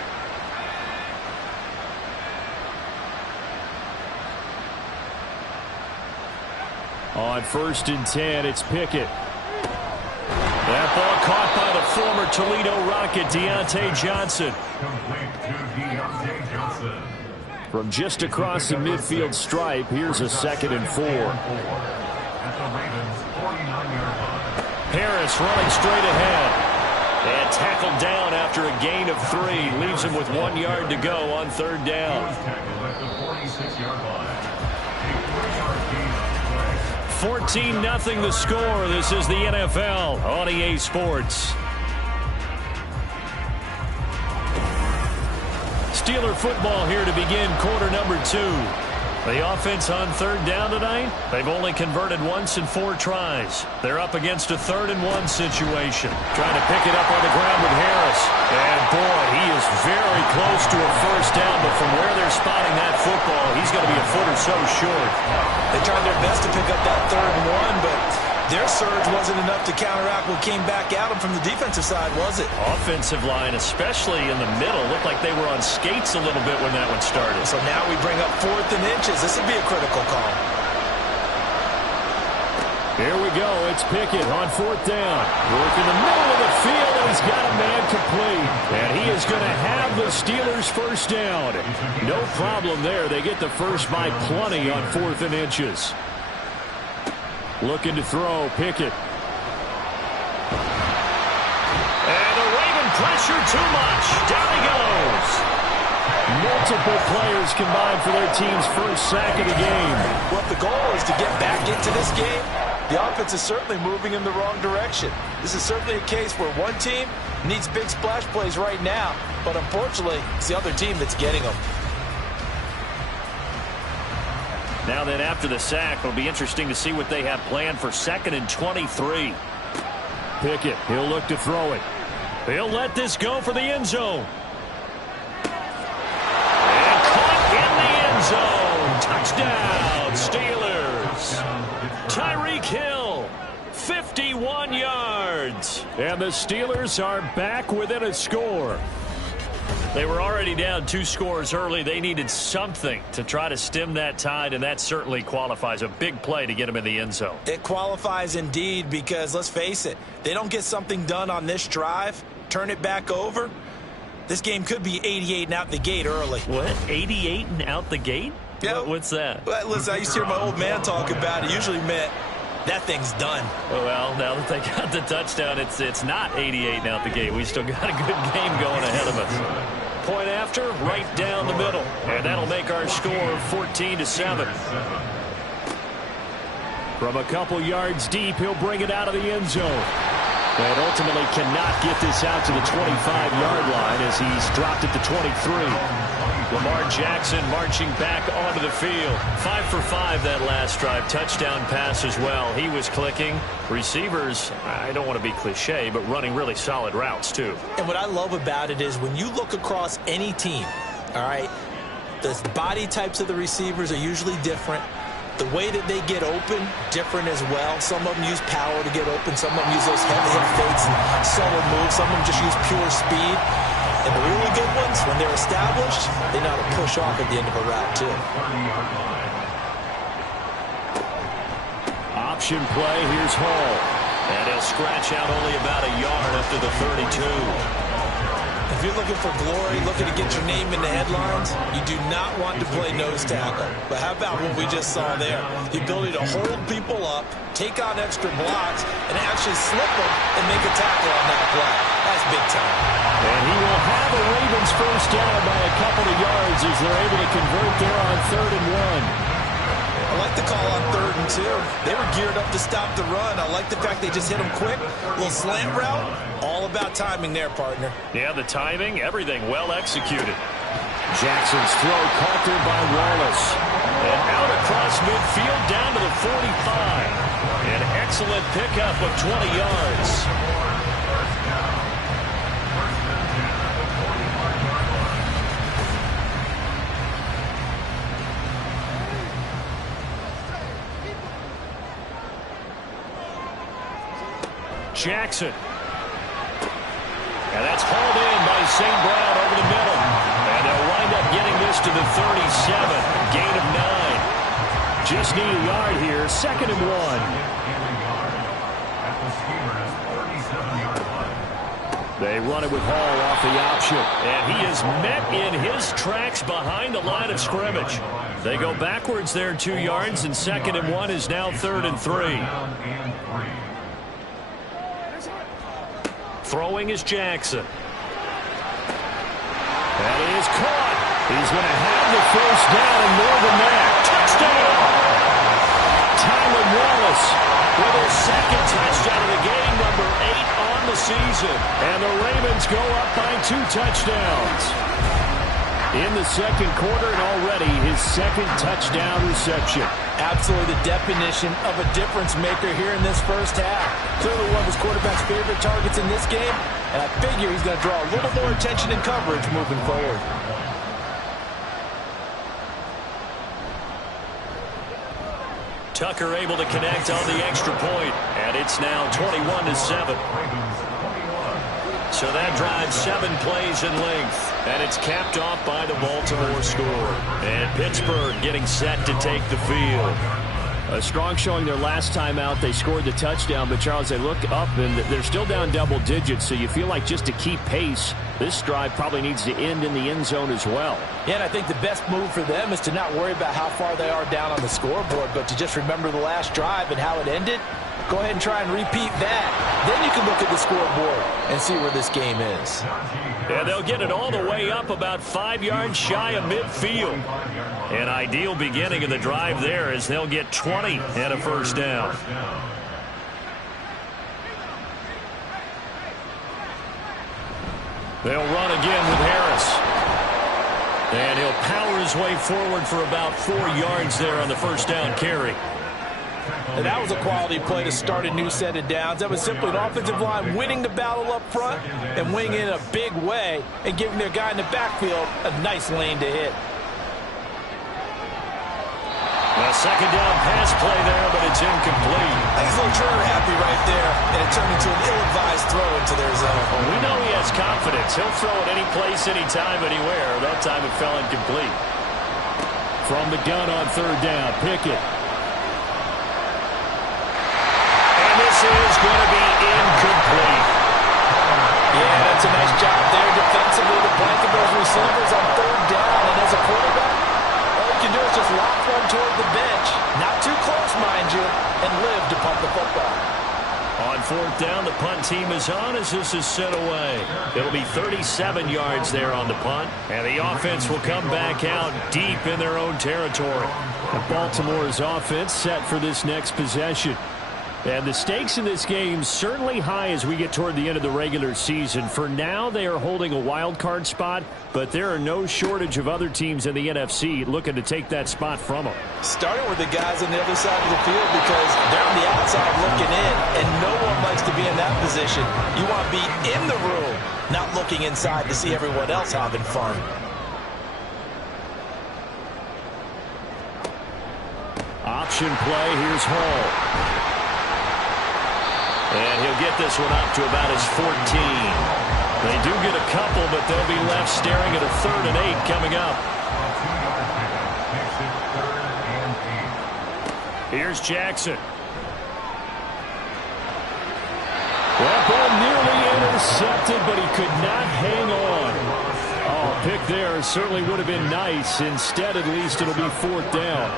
On 1st and 10, it's Pickett. That ball caught by the former Toledo Rocket, Deontay Johnson. From just across the midfield stripe, here's a 2nd and 4. Harris running straight ahead. And tackled down after a gain of 3. Leaves him with 1 yard to go on 3rd down. 14-0 the score. This is the NFL on EA Sports. Steeler football here to begin quarter number 2. The offense on 3rd down tonight, they've only converted once in 4 tries. They're up against a 3rd and 1 situation. Trying to pick it up on the ground with Harris. And boy, he is very close to a first down, but from where they're spotting that football, he's going to be a foot or so short. They tried their best to pick up that 3rd and 1, but their surge wasn't enough to counteract what came back at them from the defensive side, was it? Offensive line, especially in the middle, looked like they were on skates a little bit when that one started. So now we bring up 4th and inches. This would be a critical call. Here we go. It's Pickett on 4th down. Work in the middle of the field, and he's got a man complete. And he is going to have the Steelers first down. No problem there. They get the first by plenty on 4th and inches. Looking to throw, Pickett. And the Raven pressure too much. Down he goes. Multiple players combined for their team's first sack of the game. Well, if the goal is to get back into this game, the offense is certainly moving in the wrong direction. This is certainly a case where one team needs big splash plays right now, but unfortunately, it's the other team that's getting them. Now then, after the sack, it'll be interesting to see what they have planned for 2nd and 23. Pickett, he'll look to throw it. He'll let this go for the end zone. And caught in the end zone. Touchdown, Steelers. Tyreek Hill, 51 yards. And the Steelers are back within a score. They were already down 2 scores early. They needed something to try to stem that tide, and that certainly qualifies. A big play to get them in the end zone. It qualifies indeed because, let's face it, they don't get something done on this drive, turn it back over, this game could be 88 and out the gate early. What? 88 and out the gate? Yeah. What's that? Well, listen, I used to hear my old man talk about it. Usually meant that thing's done. Well, now that they got the touchdown, it's not 88 and out the gate. We still got a good game going ahead of us. Point after, right down the middle. And that'll make our score 14-7. From a couple yards deep, he'll bring it out of the end zone. And ultimately cannot get this out to the 25-yard line as he's dropped it to 23. Lamar Jackson marching back onto the field. 5 for 5 that last drive. Touchdown pass as well. He was clicking. Receivers, I don't want to be cliche, but running really solid routes too. And what I love about it is when you look across any team, all right, the body types of the receivers are usually different. The way that they get open, different as well. Some of them use power to get open. Some of them use those heavy hit fakes and subtle moves. Some of them just use pure speed. And the really good runs, when they're established, they know how to push off at the end of a route, too. Option play, here's Hall. And he'll scratch out only about a yard after the 32. If you're looking for glory, looking to get your name in the headlines, you do not want to play nose tackle. But how about what we just saw there? The ability to hold people up, take on extra blocks, and actually slip them and make a tackle on that play. That's big time. And he will have a Ravens first down by a couple of yards as they're able to convert there on 3rd and 1. I like the call on 3rd and 2. They were geared up to stop the run. I like the fact they just hit them quick. A little slant route. All about timing there, partner. Yeah, the timing, everything well executed. Jackson's throw caught there by Wallace. And out across midfield down to the 45. An excellent pickup of 20 yards. Jackson. And that's hauled in by St. Brown over the middle. And they'll wind up getting this to the 37. Gain of 9. Just need a yard here. 2nd and 1. They run it with Hall off the option. And he is met in his tracks behind the line of scrimmage. They go backwards there 2 yards, and 2nd and 1 is now 3rd and 3. Throwing is Jackson. That is caught. He's going to have the first down and more than that. Touchdown! Tylan Wallace with his 2nd touchdown of the game, number 8 on the season. And the Ravens go up by 2 touchdowns. In the 2nd quarter, and already his 2nd touchdown reception. Absolutely the definition of a difference maker here in this first half. Clearly one of his quarterback's favorite targets in this game, and I figure he's going to draw a little more attention and coverage moving forward. Tucker able to connect on the extra point, and it's now 21-7. So that drives 7 plays in length, and it's capped off by the Baltimore score. And Pittsburgh getting set to take the field. A strong showing their last time out. They scored the touchdown, but Charles, they look up and they're still down double digits, so you feel like just to keep pace, this drive probably needs to end in the end zone as well. Yeah, and I think the best move for them is to not worry about how far they are down on the scoreboard, but to just remember the last drive and how it ended. Go ahead and try and repeat that. Then you can look at the scoreboard and see where this game is. Yeah, they'll get it all the way up about 5 yards shy of midfield. An ideal beginning of the drive there as they'll get 20 and a first down. They'll run again with Harris. And he'll power his way forward for about 4 yards there on the first down carry. And that was a quality play to start a new set of downs. That was simply an offensive line winning the battle up front and winning it in a big way and giving their guy in the backfield a nice lane to hit. A second down pass play there, but it's incomplete. I think he's a little trigger happy right there, and it turned into an ill-advised throw into their zone. Well, we know he has confidence. He'll throw it any place, anytime, anywhere. That time it fell incomplete. From the gun on 3rd down, Pickett. This is going to be incomplete. Yeah, that's a nice job there defensively to blanket those receivers on 3rd down. And as a quarterback, all you can do is just lock one toward the bench. Not too close, mind you, and live to punt the football. On 4th down, the punt team is on as this is sent away. It'll be 37 yards there on the punt, and the offense will come back out deep in their own territory. And Baltimore's offense set for this next possession. And the stakes in this game certainly high as we get toward the end of the regular season. For now, they are holding a wild card spot, but there are no shortage of other teams in the NFC looking to take that spot from them. Starting with the guys on the other side of the field because they're on the outside looking in, and no one likes to be in that position. You want to be in the room, not looking inside to see everyone else having fun. Option play, here's Hall. And he'll get this one up to about his 14. They do get a couple, but they'll be left staring at a 3rd and 8 coming up. Here's Jackson. That ball nearly intercepted, but he could not hang on. Oh, pick there certainly would have been nice. Instead, at least, it'll be 4th down.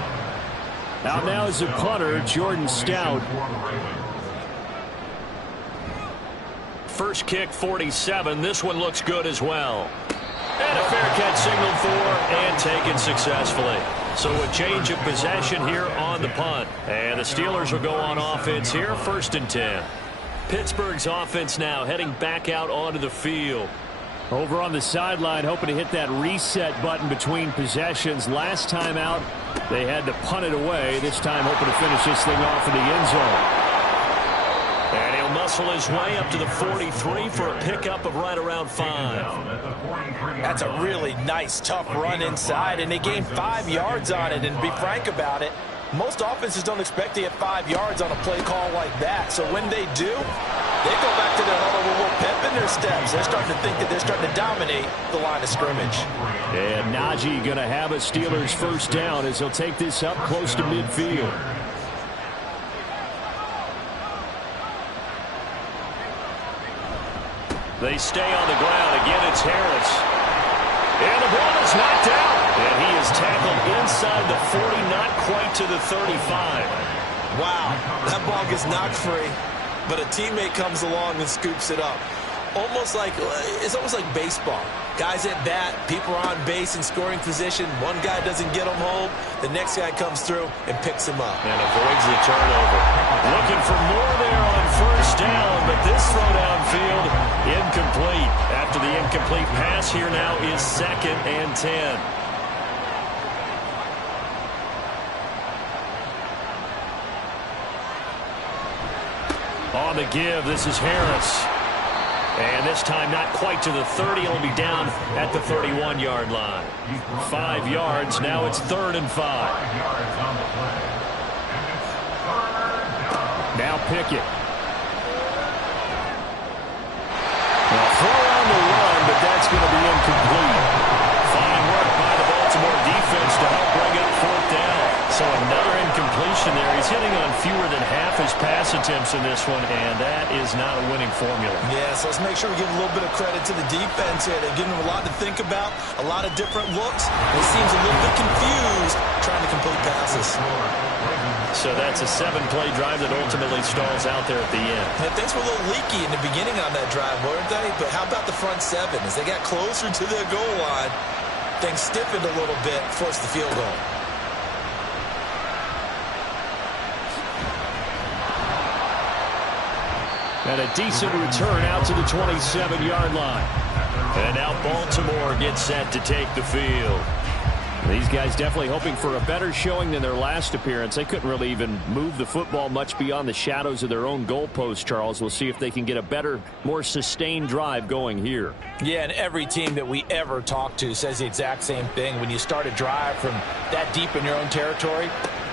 Out now is the punter, Jordan Stout. First kick, 47. This one looks good as well. And a fair catch signaled for and taken successfully. So a change of possession here on the punt. And the Steelers will go on offense here, 1st and 10. Pittsburgh's offense now heading back out onto the field. Over on the sideline, hoping to hit that reset button between possessions. Last time out, they had to punt it away. This time, hoping to finish this thing off in the end zone. And he'll muscle his way up to the 43 for a pickup of right around 5. That's a really nice, tough run inside, and they gained 5 yards on it. And to be frank about it, most offenses don't expect to get 5 yards on a play call like that. So when they do, they go back to their huddle with a little pep in their steps. They're starting to think that they're starting to dominate the line of scrimmage. And Najee going to have a Steelers 1st down as he'll take this up close to midfield. They stay on the ground. Again, it's Harris. And the ball is knocked out. And he is tackled inside the 40, not quite to the 35. Wow, that ball gets knocked free, but a teammate comes along and scoops it up. It's almost like baseball. Guys at bat, people are on base in scoring position. One guy doesn't get him home. The next guy comes through and picks him up. And avoids the turnover. Looking for more there on 1st down, but this throw downfield, incomplete. After the incomplete pass, here now is 2nd and 10. On the give, this is Harris. And this time not quite to the 30. It'll be down at the 31-yard line. 5 yards. Now it's 3rd and 5. Now Pickett. Well, throw on the run, but that's going to be incomplete. Fine work by the Baltimore defense to help bring up 4th down. So another incompletion there. He's hitting on fewer than half his pass attempts in this one, and that is not a winning formula. Yeah, so let's make sure we give a little bit of credit to the defense here. They're giving him a lot to think about, a lot of different looks. He seems a little bit confused trying to complete passes. So that's a 7-play drive that ultimately stalls out there at the end. And things were a little leaky in the beginning on that drive, weren't they? But how about the front 7? As they got closer to their goal line, things stiffened a little bit, forced the field goal. And a decent return out to the 27-yard line. And now Baltimore gets set to take the field. These guys definitely hoping for a better showing than their last appearance. They couldn't really even move the football much beyond the shadows of their own goalpost, Charles. We'll see if they can get a better, more sustained drive going here. Yeah, and every team that we ever talk to says the exact same thing. When you start a drive from that deep in your own territory,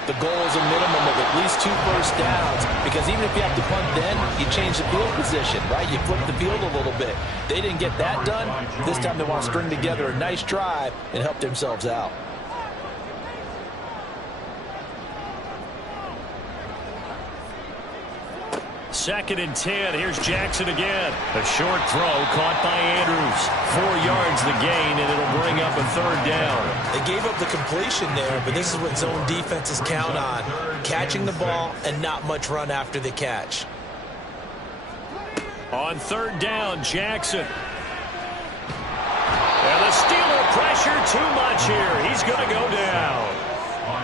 the goal is a minimum of at least 2 first downs, because even if you have to punt then, you change the field position, right? You flip the field a little bit. They didn't get that done. This time they want to string together a nice drive and help themselves out. Second and 10. Here's Jackson again. A short throw caught by Andrews. 4 yards the gain, and it'll bring up a 3rd down. They gave up the completion there, but this is what zone defenses count on. Catching the ball and not much run after the catch. On 3rd down, Jackson. And the Steeler pressure too much here. He's going to go down.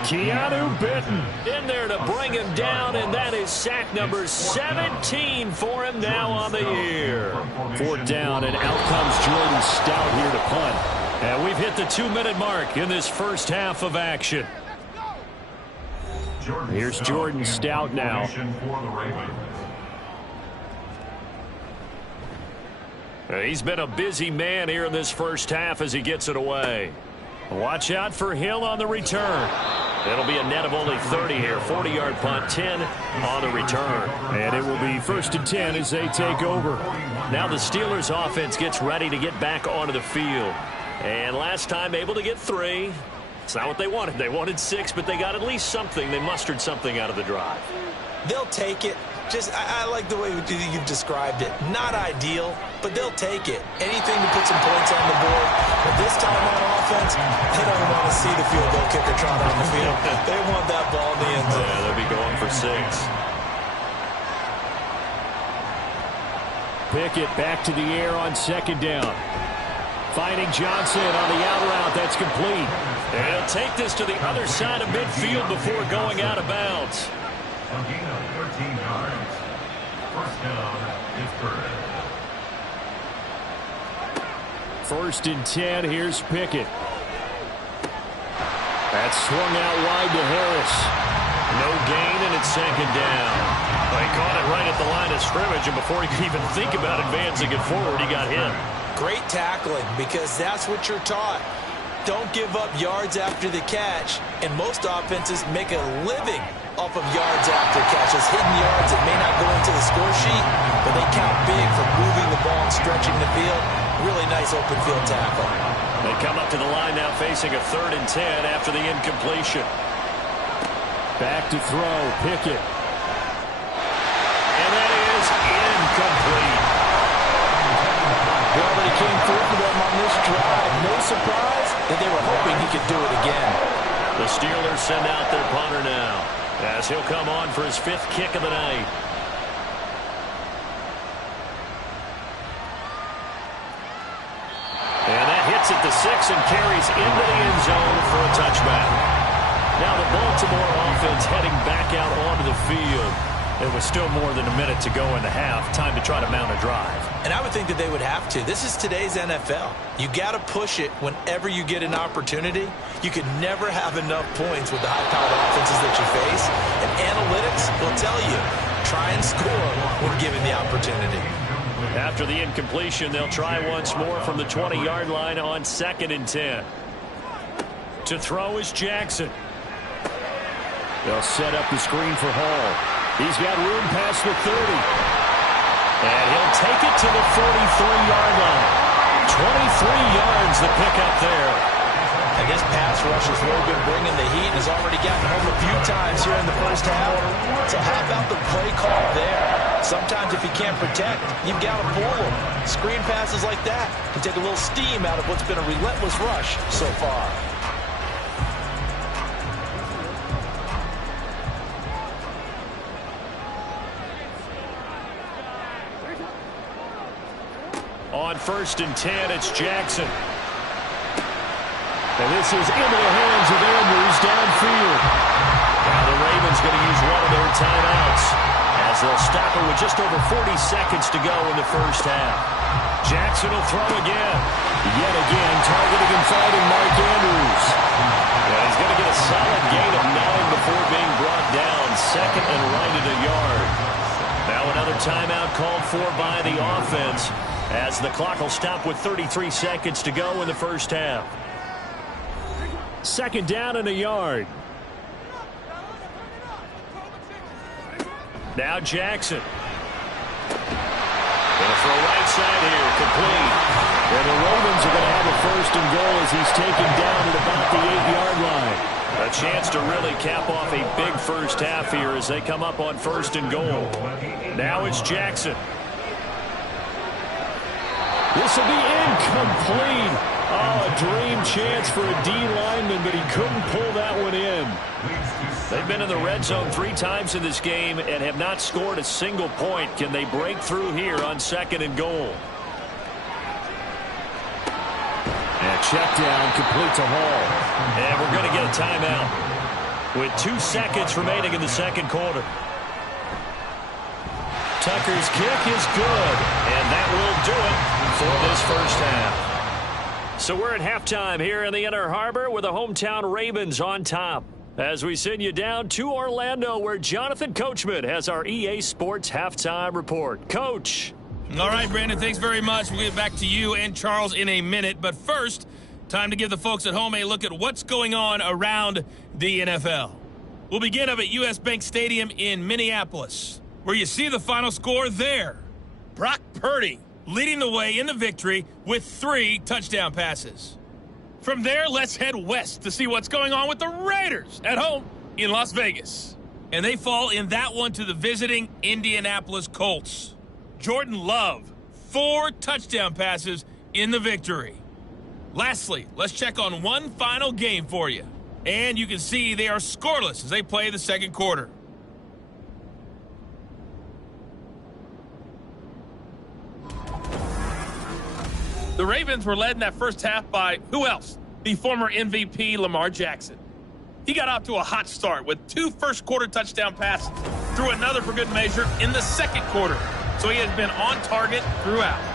Keanu Benton in there to bring him down, and that is sack number 17 for him now on the year. 4th down, and out comes Jordan Stout here to punt. And we've hit the 2-minute mark in this first half of action. Here's Jordan Stout now. He's been a busy man here in this first half as he gets it away. Watch out for Hill on the return. It'll be a net of only 30 here. 40-yard punt, 10 on the return. And it will be 1st and 10 as they take over. Now the Steelers offense gets ready to get back onto the field. And last time able to get 3. It's not what they wanted. They wanted 6, but they got at least something. They mustered something out of the drive. They'll take it. I like the way you've described it. Not ideal, but they'll take it. Anything to put some points on the board. But this time on offense, they don't want to see the field goal kicker trot on the field. They want that ball in the end zone. Yeah, they'll be going for 6. Pickett back to the air on 2nd down. Finding Johnson on the out route. That's complete. And he'll take this to the other side of midfield before going out of bounds. A gain of 13 yards. First down, Pittsburgh. 1st and 10. Here's Pickett. That's swung out wide to Harris. No gain, and it's 2nd down. He caught it right at the line of scrimmage, and before he could even think about advancing it forward, he got hit. Great tackling, because that's what you're taught. Don't give up yards after the catch, and most offenses make a living off of yards after catches. Hidden yards that may not go into the score sheet, but they count big for moving the ball and stretching the field. Really nice open field tackle. They come up to the line now facing a 3rd and 10 after the incompletion. Back to throw, Pickett. And that is incomplete. Well, but he came through for them on this drive. No surprise that they were hoping he could do it again. The Steelers send out their punter now, as he'll come on for his 5th kick of the night. And that hits at the 6 and carries into the end zone for a touchback. Now the Baltimore offense heading back out onto the field. There was still more than a minute to go in the half. Time to try to mount a drive. And I would think that they would have to. This is today's NFL. You got to push it whenever you get an opportunity. You could never have enough points with the high-powered offenses that you face. And analytics will tell you, try and score when given the opportunity. After the incompletion, they'll try once more from the 20-yard line on 2nd and 10. To throw is Jackson. They'll set up the screen for Hall. He's got room past the 30. And he'll take it to the 43-yard line. 23 yards the pickup there. And this pass rush has really been bringing the heat and has already gotten home a few times here in the first half. So how about the play call there? Sometimes if you can't protect, you've got to pull them. Screen passes like that can take a little steam out of what's been a relentless rush so far. On 1st and 10, it's Jackson. And this is into the hands of Andrews downfield. Now the Ravens going to use one of their timeouts as they'll stop it with just over 40 seconds to go in the first half. Jackson will throw again. Yet again, targeting and fighting Mark Andrews. And he's going to get a solid gain of 9 before being brought down. 2nd and right at a yard. Now another timeout called for by the offense, as the clock will stop with 33 seconds to go in the first half. 2nd down and a yard. Now Jackson. Going to throw right side here, complete. And the Ravens are going to have a 1st and goal as he's taken down at about the 8-yard line. A chance to really cap off a big first half here as they come up on 1st and goal. Now it's Jackson. This will be incomplete. Oh, a dream chance for a D lineman, but he couldn't pull that one in. They've been in the red zone 3 times in this game and have not scored a single point. Can they break through here on 2nd and goal? And check down, complete to Hall. And we're going to get a timeout with 2 seconds remaining in the second quarter. Tucker's kick is good, and that will do it for this first half. So we're at halftime here in the Inner Harbor with the hometown Ravens on top, as we send you down to Orlando, where Jonathan Coachman has our EA Sports halftime report. Coach. All right, Brandon, thanks very much. We'll get back to you and Charles in a minute. But first, Time to give the folks at home a look at what's going on around the NFL. We'll begin up at U.S. Bank Stadium in Minneapolis, where you see the final score there. Brock Purdy leading the way in the victory with 3 touchdown passes. From there, let's head west to see what's going on with the Raiders at home in Las Vegas. And they fall in that one to the visiting Indianapolis Colts. Jordan Love, 4 touchdown passes in the victory. Lastly, let's check on one final game for you. And you can see they are scoreless as they play the second quarter. The Ravens were led in that first half by who else? The former MVP Lamar Jackson. He got off to a hot start with 2 first-quarter touchdown passes, threw another for good measure in the second quarter. So he has been on target throughout.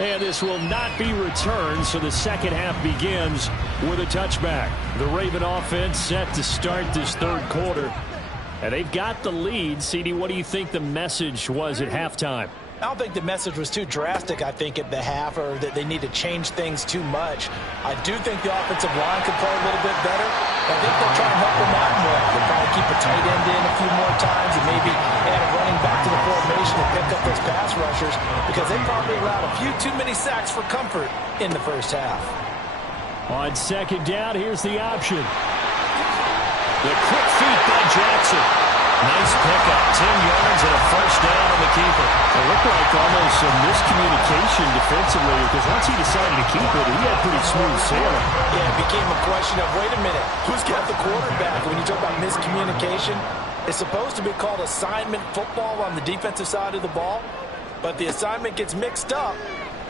And this will not be returned, so the second half begins with a touchback. The Raven offense set to start this third quarter. And they've got the lead. CD, what do you think the message was at halftime? I don't think the message was too drastic, I think, at the half, or that they need to change things too much. I do think the offensive line could play a little bit better. I think they'll try and help them out more. They'll probably keep a tight end in a few more times and maybe add a running back to the formation and pick up those pass rushers, because they probably allowed a few too many sacks for comfort in the first half. On second down, here's the option. The quick feet by Jackson. Nice pickup, 10 yards and a first down on the keeper. It looked like almost some miscommunication defensively, because once he decided to keep it, he had pretty smooth sailing. Yeah, it became a question of, wait a minute, who's got the quarterback? When you talk about miscommunication, it's supposed to be called assignment football on the defensive side of the ball, but the assignment gets mixed up.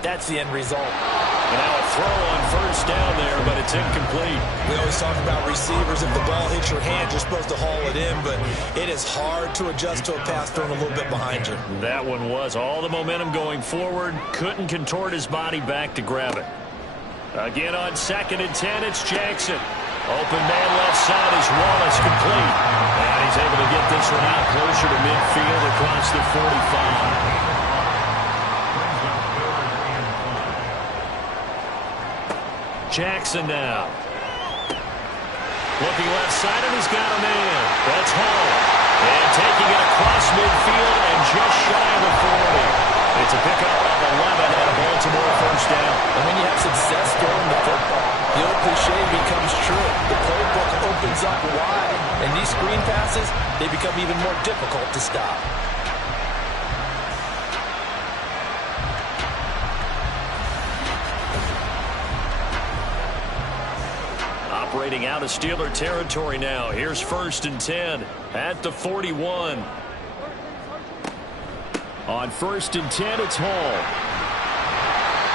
That's the end result. And now a throw on first down there, but it's incomplete. We always talk about receivers. If the ball hits your hand, you're supposed to haul it in, but it is hard to adjust to a pass thrown a little bit behind you. That one was all the momentum going forward. Couldn't contort his body back to grab it. Again on 2nd and 10, it's Jackson. Open man left side is Wallace, complete. And he's able to get this one out closer to midfield across the 45. Jackson now. Looking left side, and he's got a man. That's Hall. And taking it across midfield and just shy of the 40. It's a pickup of 11 and a Baltimore first down. And when you have success throwing the football, the old cliche becomes true. The playbook opens up wide, and these screen passes, they become even more difficult to stop. Operating out of Steeler territory now. Here's 1st and 10 at the 41. On 1st and 10, it's Hall.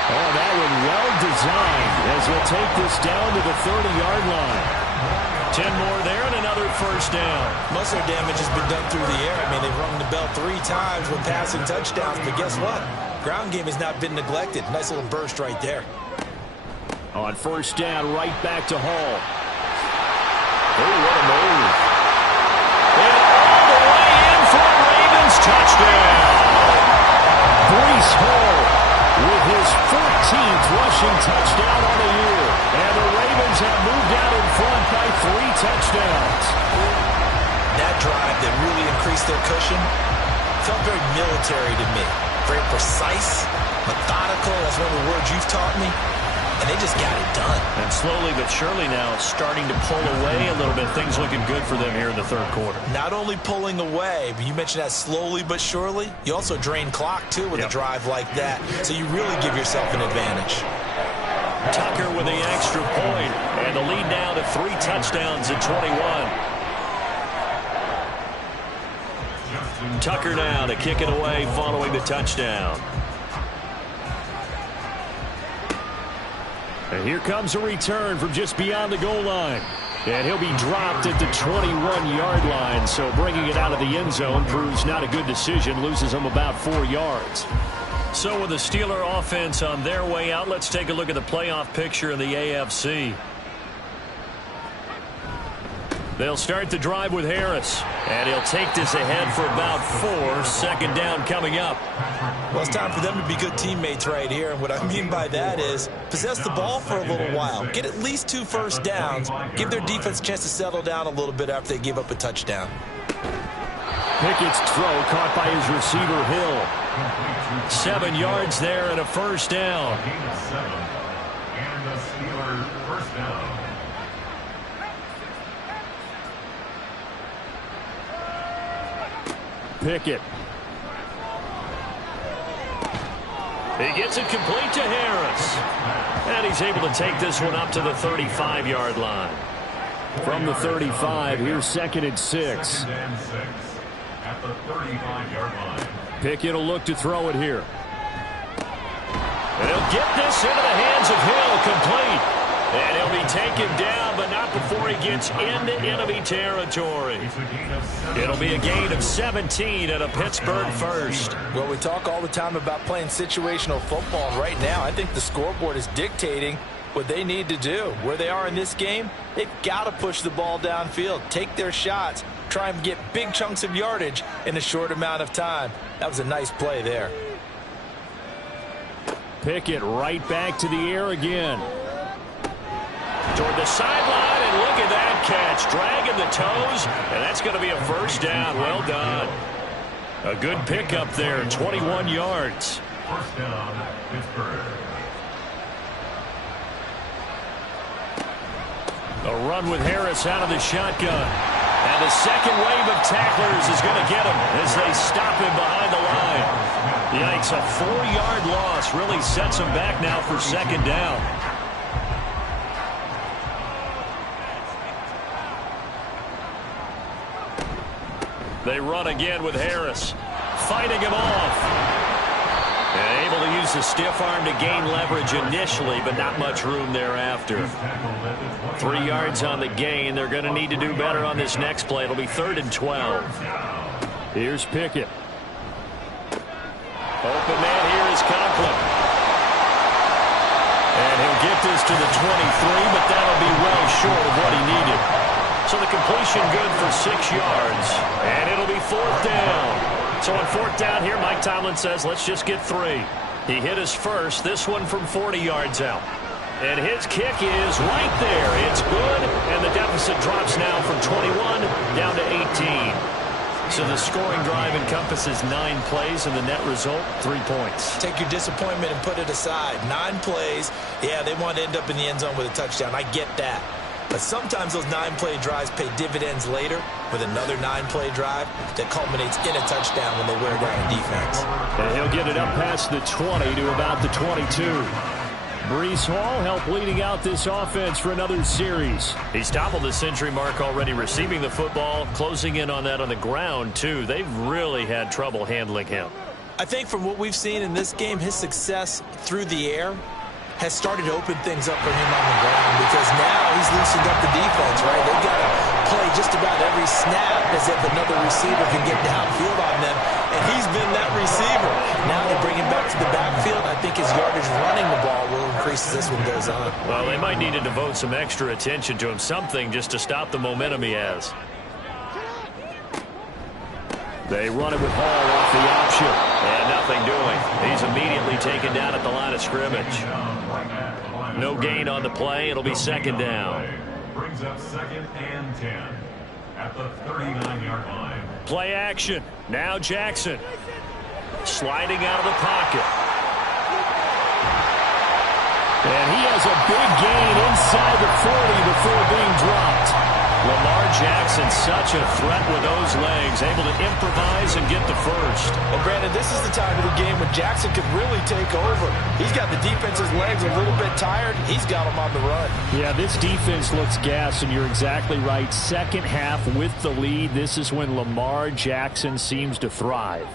Oh, that one well designed as he'll take this down to the 30-yard line. 10 more there and another first down. Most of their damage has been done through the air. I mean, they've rung the bell 3 times with passing touchdowns, but guess what? Ground game has not been neglected. Nice little burst right there. On first down, right back to Hall. Oh, what a move. And all the way in for a Ravens touchdown. Breece Hall with his 14th rushing touchdown on the year. And the Ravens have moved out in front by 3 touchdowns. That drive that really increased their cushion felt very military to me. Very precise, methodical. That's one of the words you've taught me. And they just got it done. And slowly but surely now starting to pull away a little bit. Things looking good for them here in the third quarter. Not only pulling away, but you mentioned that slowly but surely. You also drain clock, too, with a drive like that. So you really give yourself an advantage. Tucker with the extra point. And the lead now to 3 touchdowns at 21. Tucker now to kick it away following the touchdown. And here comes a return from just beyond the goal line. And he'll be dropped at the 21-yard line. So bringing it out of the end zone proves not a good decision. Loses him about 4 yards. So with the Steeler offense on their way out, let's take a look at the playoff picture in the AFC. They'll start the drive with Harris. And he'll take this ahead for about 4. Second down coming up. Well, it's time for them to be good teammates right here. And what I mean by that is possess the ball for a little while. Get at least 2 first downs. Give their defense a chance to settle down a little bit after they give up a touchdown. Pickett's throw caught by his receiver, Hill. 7 yards there and a first down. Gain of 7. And the Steelers first down. Pickett. He gets it complete to Harris. And he's able to take this one up to the 35-yard line. From the 35, here's 2nd and 6. 2nd and 6 at the 35-yard line. Pickett will look to throw it here. And he'll get this into the hands of Hill, complete. And he'll be taken down, but not before he gets into enemy territory. It'll be a gain of 17 at a Pittsburgh first. Well, we talk all the time about playing situational football, and right now I think the scoreboard is dictating what they need to do. Where they are in this game, they've got to push the ball downfield, take their shots, try and get big chunks of yardage in a short amount of time. That was a nice play there. Pickett right back to the air again. Toward the sideline, and look at that catch. Dragging the toes, and that's going to be a first down. Well done. A good pickup there, 21 yards. First down, Pittsburgh. A run with Harris out of the shotgun. And the second wave of tacklers is going to get him as they stop him behind the line. Yikes, a 4-yard loss really sets him back now for second down. They run again with Harris, fighting him off. And able to use the stiff arm to gain leverage initially, but not much room thereafter. 3 yards on the gain. They're going to need to do better on this next play. It'll be 3rd and 12. Here's Pickett. Open man here is Conklin. And he'll get this to the 23, but that'll be well short of what he needed. So the completion good for 6 yards. And it'll be 4th down. So on 4th down here, Mike Tomlin says, let's just get 3. He hit his first, this one from 40 yards out. And his kick is right there. It's good, and the deficit drops now from 21 down to 18. So the scoring drive encompasses 9 plays, and the net result, 3 points. Take your disappointment and put it aside. 9 plays. Yeah, they want to end up in the end zone with a touchdown. I get that. But sometimes those 9-play drives pay dividends later with another 9-play drive that culminates in a touchdown when they wear down a defense. And he'll get it up past the 20 to about the 22. Breece Hall helped leading out this offense for another series. He's toppled the century mark already receiving the football, closing in on that on the ground, too. They've really had trouble handling him. I think from what we've seen in this game, his success through the air has started to open things up for him on the ground because now he's loosened up the defense, right? They've got to play just about every snap as if another receiver can get downfield on them, and he's been that receiver. Now they bring him back to the backfield. I think his yardage running the ball will increase as this one goes on. Well, they might need to devote some extra attention to him, something just to stop the momentum he has. They run it with Hall off the option. And nothing doing. He's immediately taken down at the line of scrimmage. No gain on the play. It'll be 2nd down. Brings up 2nd and 10 at the 39-yard line. Play action. Now Jackson. Sliding out of the pocket. And he has a big gain inside the 40 before being dropped. Lamar Jackson, such a threat with those legs, able to improvise and get the first. And Brandon, this is the time of the game when Jackson could really take over. He's got the defense's legs a little bit tired. He's got them on the run. Yeah, this defense looks gassed, and you're exactly right. Second half with the lead, this is when Lamar Jackson seems to thrive.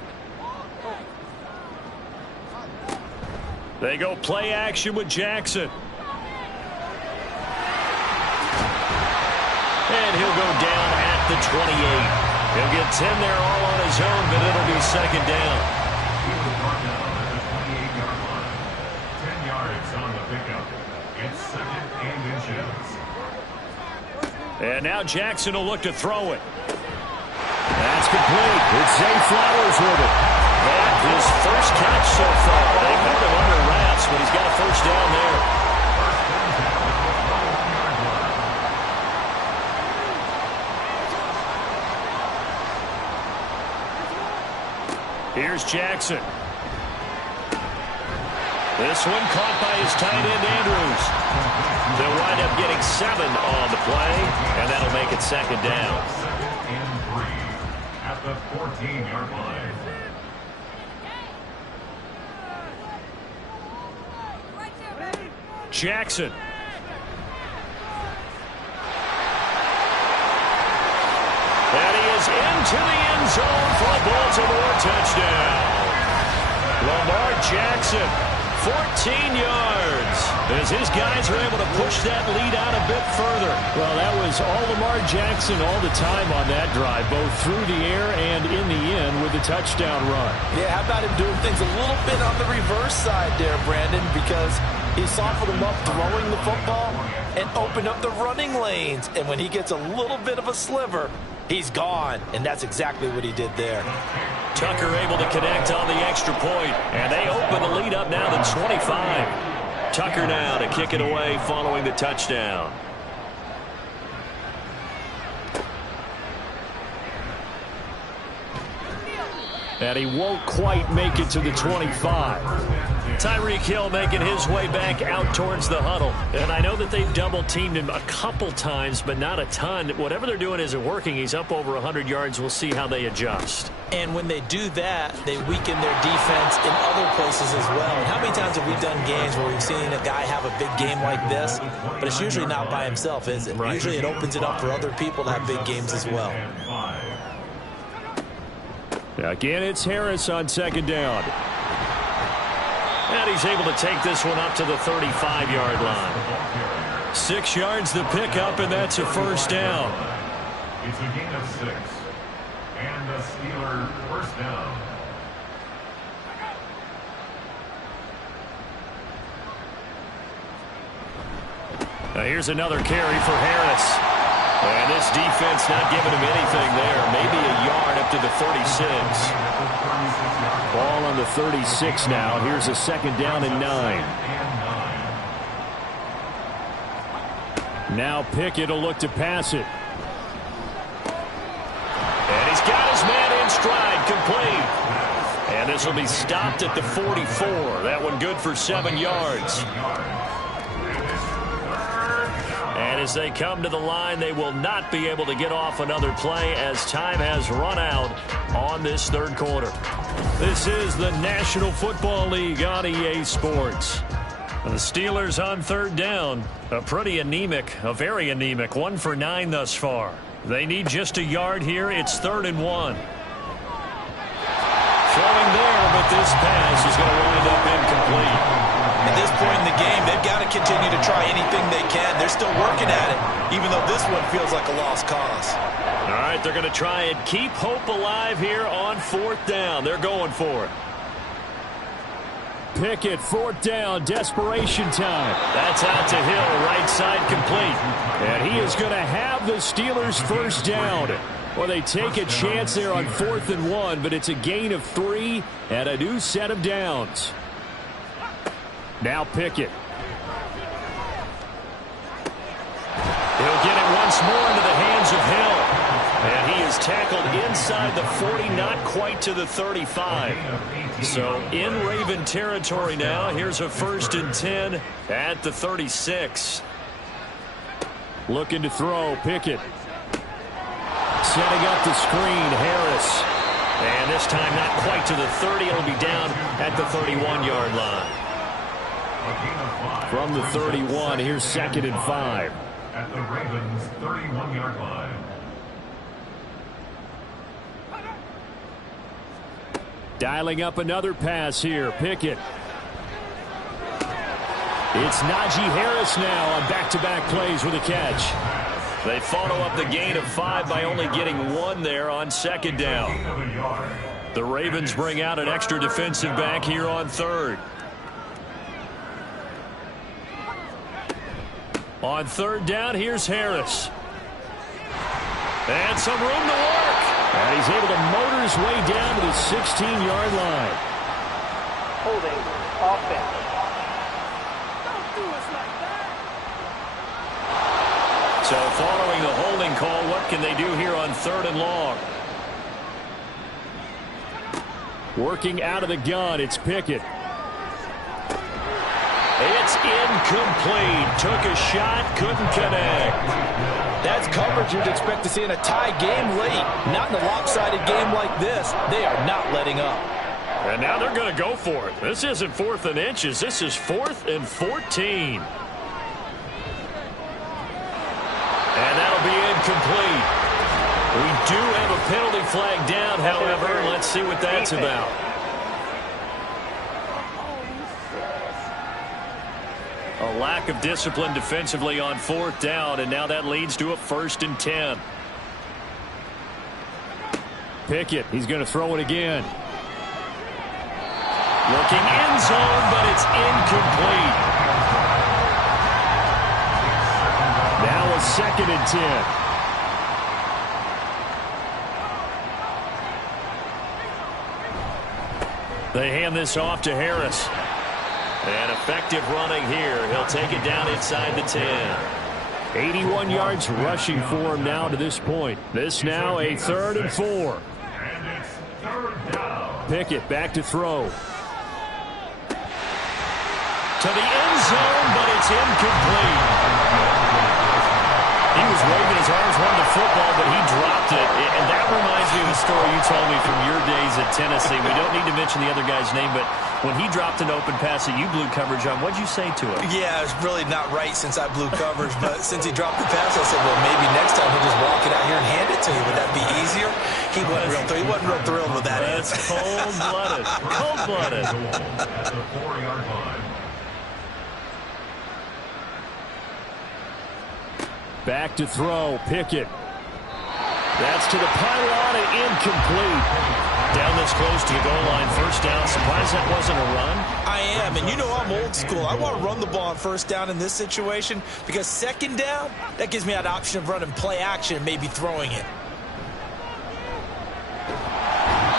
They go play action with Jackson. And he'll go down at the 28. He'll get 10 there all on his own, but it'll be 2nd down. He was brought down at the 28-yard line. 10 yards on the pickup. It's 2nd and inches. And now Jackson will look to throw it. That's complete. It's Zay Flowers with it. And his first catch so far. They've held him under wraps, but he's got a first down there. Here's Jackson. This one caught by his tight end, Andrews. They'll wind up getting 7 on the play, and that'll make it second down. Second and 3 at the 14-yard line. Jackson. And he is into the end zone for a Baltimore touchdown. Lamar Jackson, 14 yards, as his guys are able to push that lead out a bit further. Well, that was all Lamar Jackson all the time on that drive, both through the air and in the end with the touchdown run. Yeah, how about him doing things a little bit on the reverse side there, Brandon, because he softened him up throwing the football and opened up the running lanes. And when he gets a little bit of a sliver, he's gone. And that's exactly what he did there. Tucker able to connect on the extra point, and they open the lead up now to 25. Tucker now to kick it away following the touchdown. And he won't quite make it to the 25. Tyreek Hill making his way back out towards the huddle. And I know that they've double-teamed him a couple times, but not a ton. Whatever they're doing isn't working. He's up over 100 yards. We'll see how they adjust. And when they do that, they weaken their defense in other places as well. And how many times have we done games where we've seen a guy have a big game like this, but it's usually not by himself, is it? Right. Usually it opens it up for other people to have big games as well. Again, it's Harris on second down. And he's able to take this one up to the 35-yard line. 6 yards the pickup, and that's a first down. It's a gain of 6. And a Steeler first down. Now here's another carry for Harris. And this defense not giving him anything there. Maybe a yard up to the 36. Ball on the 36 now. Here's a second down and 9. Now Pickett will look to pass it. And he's got his man in stride, complete. And this will be stopped at the 44. That one good for 7 yards. And as they come to the line, they will not be able to get off another play as time has run out on this third quarter. This is the National Football League on EA Sports. The Steelers on third down. A very anemic 1 for 9 thus far. They need just a yard here. It's 3rd and 1. Throwing there, but this pass is going to wind up incomplete. At this point in the game, they've got to continue to try anything they can. They're still working at it, even though this one feels like a lost cause. All right, they're going to try and keep hope alive here on 4th down. They're going for it. Pickett, 4th down, desperation time. That's out to Hill, right side complete. And he is going to have the Steelers first down. Well, they take a chance there on 4th and 1, but it's a gain of 3 and a new set of downs. Now Pickett. He'll get it once more into the hands of Hill. And he is tackled inside the 40, not quite to the 35. So in Raven territory now. Here's a 1st and 10 at the 36. Looking to throw, Pickett. Setting up the screen, Harris. And this time not quite to the 30. It'll be down at the 31-yard line. From the 31, here's 2nd and 5. At the Ravens' 31-yard line. Dialing up another pass here, Pickett. It's Najee Harris now on back-to-back plays with a catch. They follow up the gain of 5 by only getting 1 there on 2nd down. The Ravens bring out an extra defensive back here on 3rd. On 3rd down, here's Harris. And some room to work. And he's able to motor his way down to the 16-yard line. Holding. Offense. So following the holding call, what can they do here on 3rd and long? Working out of the gun, it's Pickett. It's incomplete. Took a shot, couldn't connect. That's coverage you'd expect to see in a tie game late. Not in a lopsided game like this. They are not letting up. And now they're going to go for it. This isn't 4th and inches. This is 4th and 14. And that'll be incomplete. We do have a penalty flag down, however. Let's see what that's about. A lack of discipline defensively on 4th down, and now that leads to a 1st and 10. Pickett, he's going to throw it again. Looking end zone, but it's incomplete. Now a 2nd and 10. They hand this off to Harris. And effective running here. He'll take it down inside the 10. 81 yards rushing for him now to this point. This now a 3rd and 4. And it's 3rd down. Pickett back to throw. To the end zone, but it's incomplete. He was waving his arms, wanting the football, but he dropped it. And that reminds me of the story you told me from your days at Tennessee. We don't need to mention the other guy's name, but when he dropped an open pass that you blew coverage on, what'd you say to him? Yeah, it's really not right since I blew coverage, but since he dropped the pass, I said, well, maybe next time he'll just walk it out here and hand it to you. Would that be easier? He wasn't real thrilled with that. That's cold-blooded. Cold-blooded. At the 4-yard line. Back to throw. Pickett. That's to the pylon and incomplete. Down this close to the goal line. 1st down. Surprised that wasn't a run? I am, and you know I'm old school. I want to run the ball on 1st down in this situation because 2nd down, that gives me that option of running play action and maybe throwing it.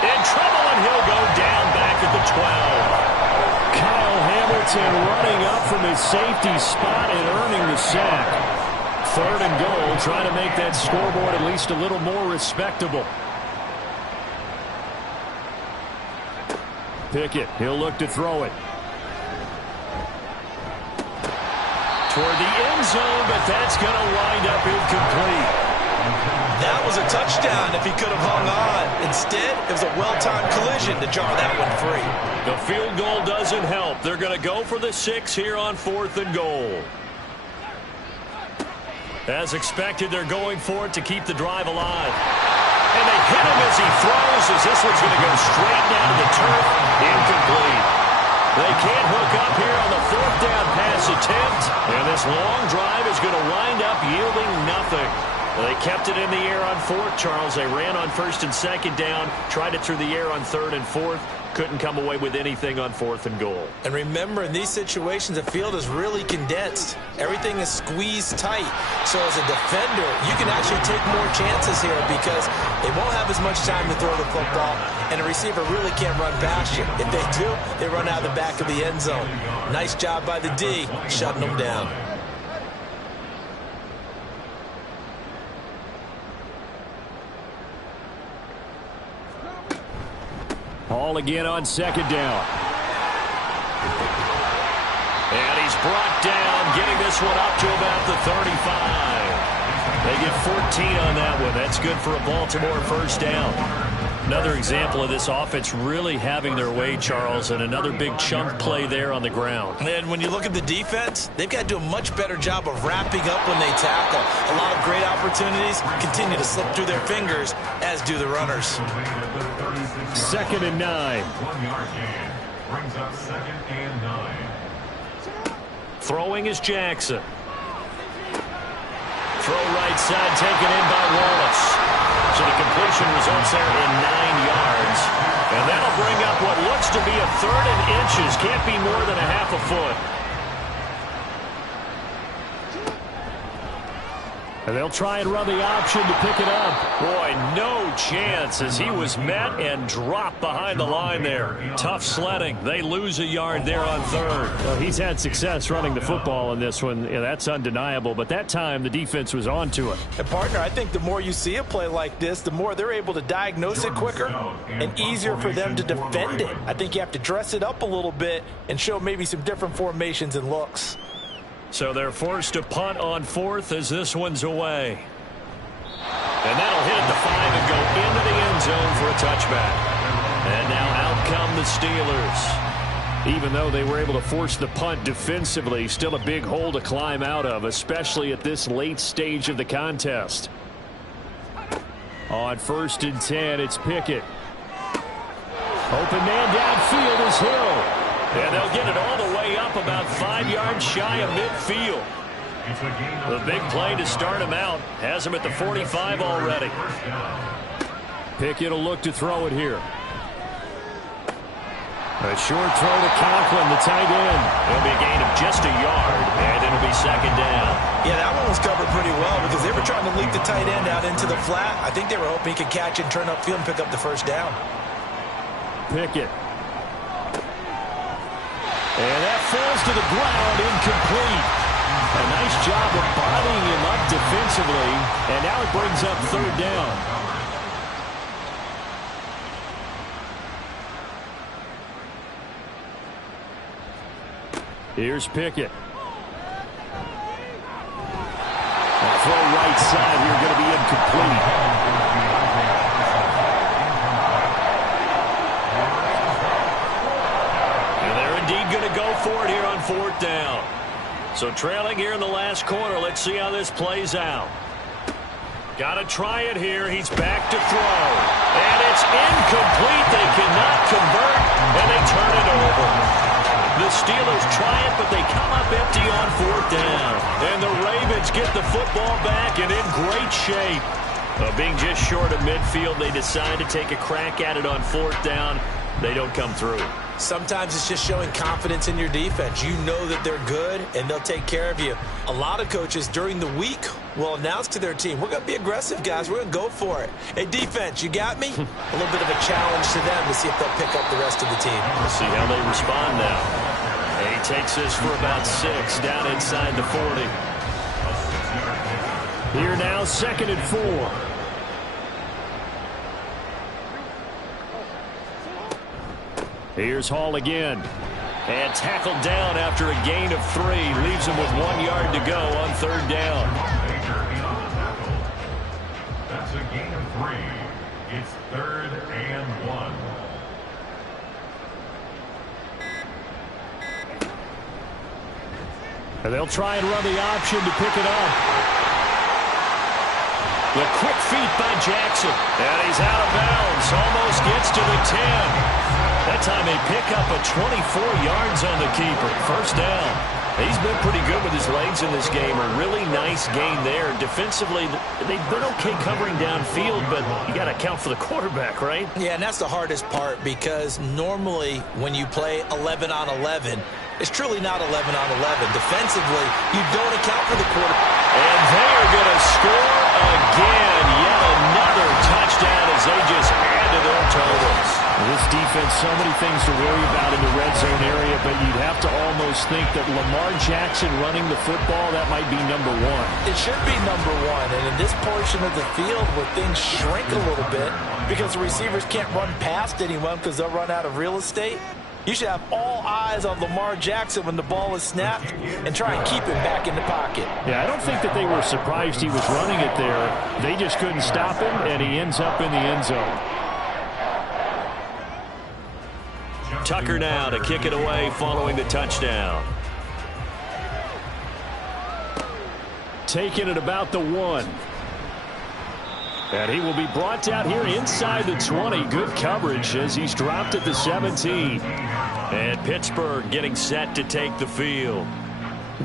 In trouble, and he'll go down back at the 12. Kyle Hamilton running up from his safety spot and earning the sack. 3rd and goal, trying to make that scoreboard at least a little more respectable. Pickett, he'll look to throw it. Toward the end zone, but that's going to wind up incomplete. That was a touchdown if he could have hung on. Instead, it was a well-timed collision to jar that one free. The field goal doesn't help. They're going to go for the 6 here on 4th and goal. As expected, they're going for it to keep the drive alive. And they hit him as he throws, as this one's going to go straight down to the turf. Incomplete. They can't hook up here on the 4th down pass attempt. And this long drive is going to wind up yielding nothing. They kept it in the air on 4th, Charles. They ran on 1st and 2nd down, tried it through the air on 3rd and 4th. Couldn't come away with anything on 4th and goal. And remember, in these situations, the field is really condensed. Everything is squeezed tight. So as a defender, you can actually take more chances here because they won't have as much time to throw the football, and the receiver really can't run past you. If they do, they run out of the back of the end zone. Nice job by the D, shutting them down. Ball again on 2nd down. And he's brought down, getting this one up to about the 35. They get 14 on that one. That's good for a Baltimore 1st down. Another example of this offense really having their way, Charles, and another big chunk play there on the ground. And when you look at the defense, they've got to do a much better job of wrapping up when they tackle. A lot of great opportunities continue to slip through their fingers, as do the runners. 2nd and 9. 1-yard gain brings up 2nd and 9. Throwing is Jackson. Throw right side, taken in by Wallace. So the completion results there in 9 yards. And that'll bring up what looks to be a 3rd and inches. Can't be more than a half a foot. And they'll try and run the option to pick it up. Boy, no chance as he was met and dropped behind the line there. Tough sledding. They lose a yard there on third. Well, he's had success running the football in this one. Yeah, that's undeniable. But that time, the defense was on to it. And, partner, I think the more you see a play like this, the more they're able to diagnose it quicker and easier for them to defend it. I think you have to dress it up a little bit and show maybe some different formations and looks. So they're forced to punt on fourth as this one's away. And that'll hit at the 5 and go into the end zone for a touchback. And now out come the Steelers. Even though they were able to force the punt defensively, still a big hole to climb out of, especially at this late stage of the contest. On 1st and 10, it's Pickett. Open man downfield is Hill. And they'll get it all the way up about 5 yards shy of midfield. The big play to start him out has him at the 45 already. Pickett will look to throw it here. A short throw to Conklin, the tight end. It'll be a gain of just a yard, and it'll be 2nd down. Yeah, that one was covered pretty well because they were trying to leak the tight end out into the flat. I think they were hoping he could catch it and turn upfield and pick up the 1st down. Pickett. And that falls to the ground, incomplete. A nice job of bodying him up defensively, and now it brings up 3rd down. Here's Pickett. That throw right side here going to be incomplete. Going to go for it here on 4th down. So trailing here in the last quarter. Let's see how this plays out. Got to try it here. He's back to throw. And it's incomplete. They cannot convert, and they turn it over. The Steelers try it, but they come up empty on 4th down. And the Ravens get the football back and in great shape. Being just short of midfield, they decide to take a crack at it on 4th down. They don't come through. Sometimes it's just showing confidence in your defense. You know that they're good, and they'll take care of you. A lot of coaches during the week will announce to their team, we're going to be aggressive, guys. We're going to go for it. Hey, defense, you got me? A little bit of a challenge to them to see if they'll pick up the rest of the team. We'll see how they respond now. And he takes this for about 6 down inside the 40. Here now, 2nd and 4. Here's Hall again. And tackled down after a gain of 3. Leaves him with 1 yard to go on 3rd down. That's a gain of 3. It's 3rd and 1. And they'll try and run the option to pick it up. The quick feet by Jackson. And he's out of bounds. Almost gets to the 10. That time they pick up a 24 yards on the keeper. 1st down. He's been pretty good with his legs in this game. A really nice gain there. Defensively, they've been okay covering downfield, but you got to account for the quarterback, right? Yeah, and that's the hardest part because normally when you play 11 on 11, it's truly not 11 on 11. Defensively, you don't account for the quarterback. And they're going to score again. Yet another touchdown as they just add to their totals. This defense, so many things to worry about in the red zone area, but you'd have to almost think that Lamar Jackson running the football, that might be number 1. It should be number 1, and in this portion of the field where things shrink a little bit because the receivers can't run past anyone because they'll run out of real estate, you should have all eyes on Lamar Jackson when the ball is snapped and try and keep him back in the pocket. Yeah, I don't think that they were surprised he was running it there. They just couldn't stop him, and he ends up in the end zone. Tucker now to kick it away following the touchdown. Taking it about the 1. And he will be brought down here inside the 20. Good coverage as he's dropped at the 17. And Pittsburgh getting set to take the field.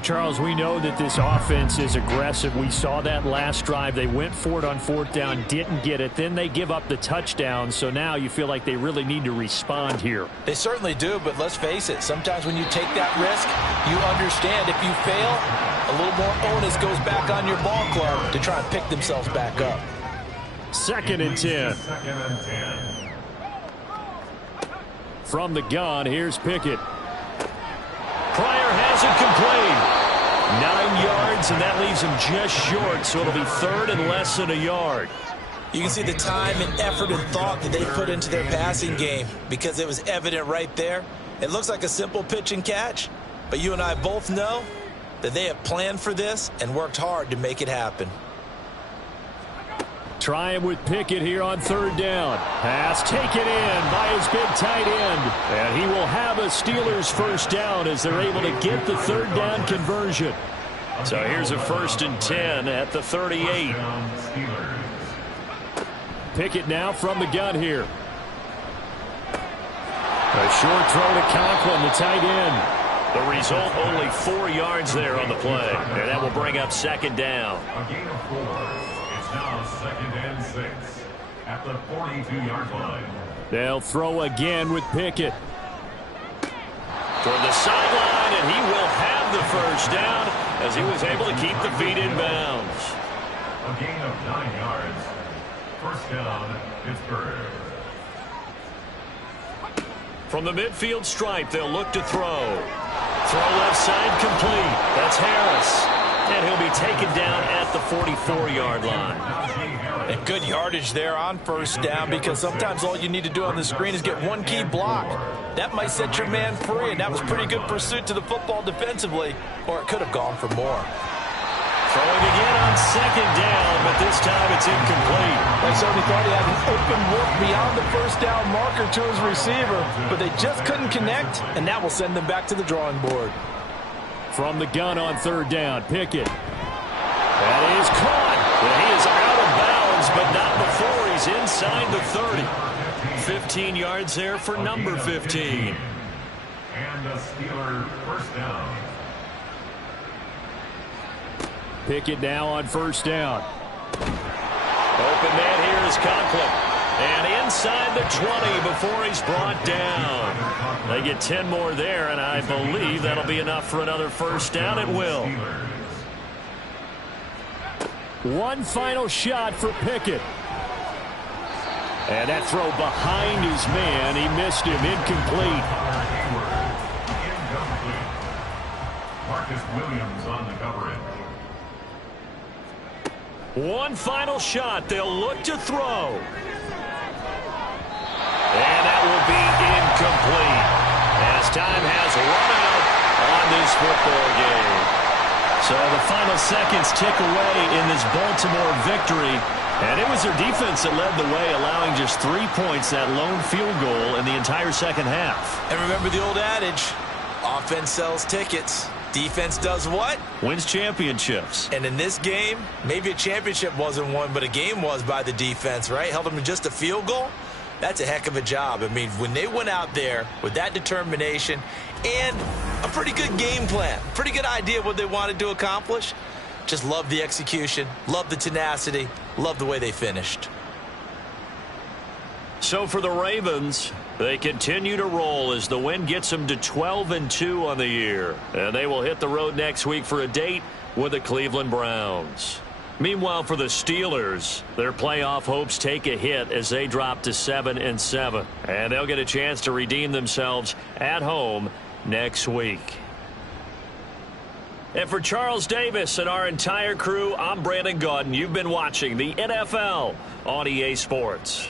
Charles, we know that this offense is aggressive. We saw that last drive. They went for it on 4th down, didn't get it. Then they give up the touchdown. So now you feel like they really need to respond here. They certainly do, but let's face it. Sometimes when you take that risk, you understand if you fail, a little more onus goes back on your ball club to try and pick themselves back up. 2nd and 10. From the gun, here's Pickett. Pryor has it complete. 9 yards, and that leaves him just short, so it'll be 3rd and less than a yard. You can see the time and effort and thought that they put into their passing game because it was evident right there. It looks like a simple pitch and catch, but you and I both know that they have planned for this and worked hard to make it happen. Trying with Pickett here on 3rd down. Pass taken in by his big tight end. And he will have a Steelers 1st down as they're able to get the 3rd down conversion. So here's a 1st and 10 at the 38. Pickett now from the gun here. A short throw to Conklin, the tight end. The result, only 4 yards there on the play. And that will bring up 2nd down. A gain of 4. Now 2nd and 6 at the 42-yard line. They'll throw again with Pickett. Toward the sideline, and he will have the 1st down as he was able to keep the feet in bounds. A gain of 9 yards. 1st down, Pittsburgh. From the midfield stripe, they'll look to throw. Throw left side complete. That's Harris. And he'll be taken down at the 44-yard line. And good yardage there on 1st down because sometimes all you need to do on the screen is get one key block. That might set your man free, and that was pretty good pursuit to the football defensively, or it could have gone for more. Throwing again on 2nd down, but this time it's incomplete. They certainly thought he had an open look beyond the 1st down marker to his receiver, but they just couldn't connect, and that will send them back to the drawing board. From the gun on 3rd down, Pickett. That is caught. And he is out of bounds, but not before he's inside the 30. 15 yards there for number 15. And a Steeler 1st down. Pickett now on 1st down. Open man here is Conklin. And inside the 20 before he's brought down. They get 10 more there, and I believe that'll be enough for another 1st down. It will. One final shot for Pickett. And that throw behind his man. He missed him. Incomplete. Marcus Williams on the coverage. One final shot. They'll look to throw. And that will be incomplete as time has run out on this football game. So the final seconds tick away in this Baltimore victory. And it was their defense that led the way, allowing just 3 points, that lone field goal in the entire 2nd half. And remember the old adage, offense sells tickets. Defense does what? Wins championships. And in this game, maybe a championship wasn't won, but a game was by the defense, right? Held them to just a field goal. That's a heck of a job. I mean, when they went out there with that determination and a pretty good game plan, pretty good idea of what they wanted to accomplish, just love the execution, love the tenacity, love the way they finished. So for the Ravens, they continue to roll as the win gets them to 12-2 on the year. And they will hit the road next week for a date with the Cleveland Browns. Meanwhile, for the Steelers, their playoff hopes take a hit as they drop to 7-7. And they'll get a chance to redeem themselves at home next week. And for Charles Davis and our entire crew, I'm Brandon Gaudin. You've been watching the NFL on EA Sports.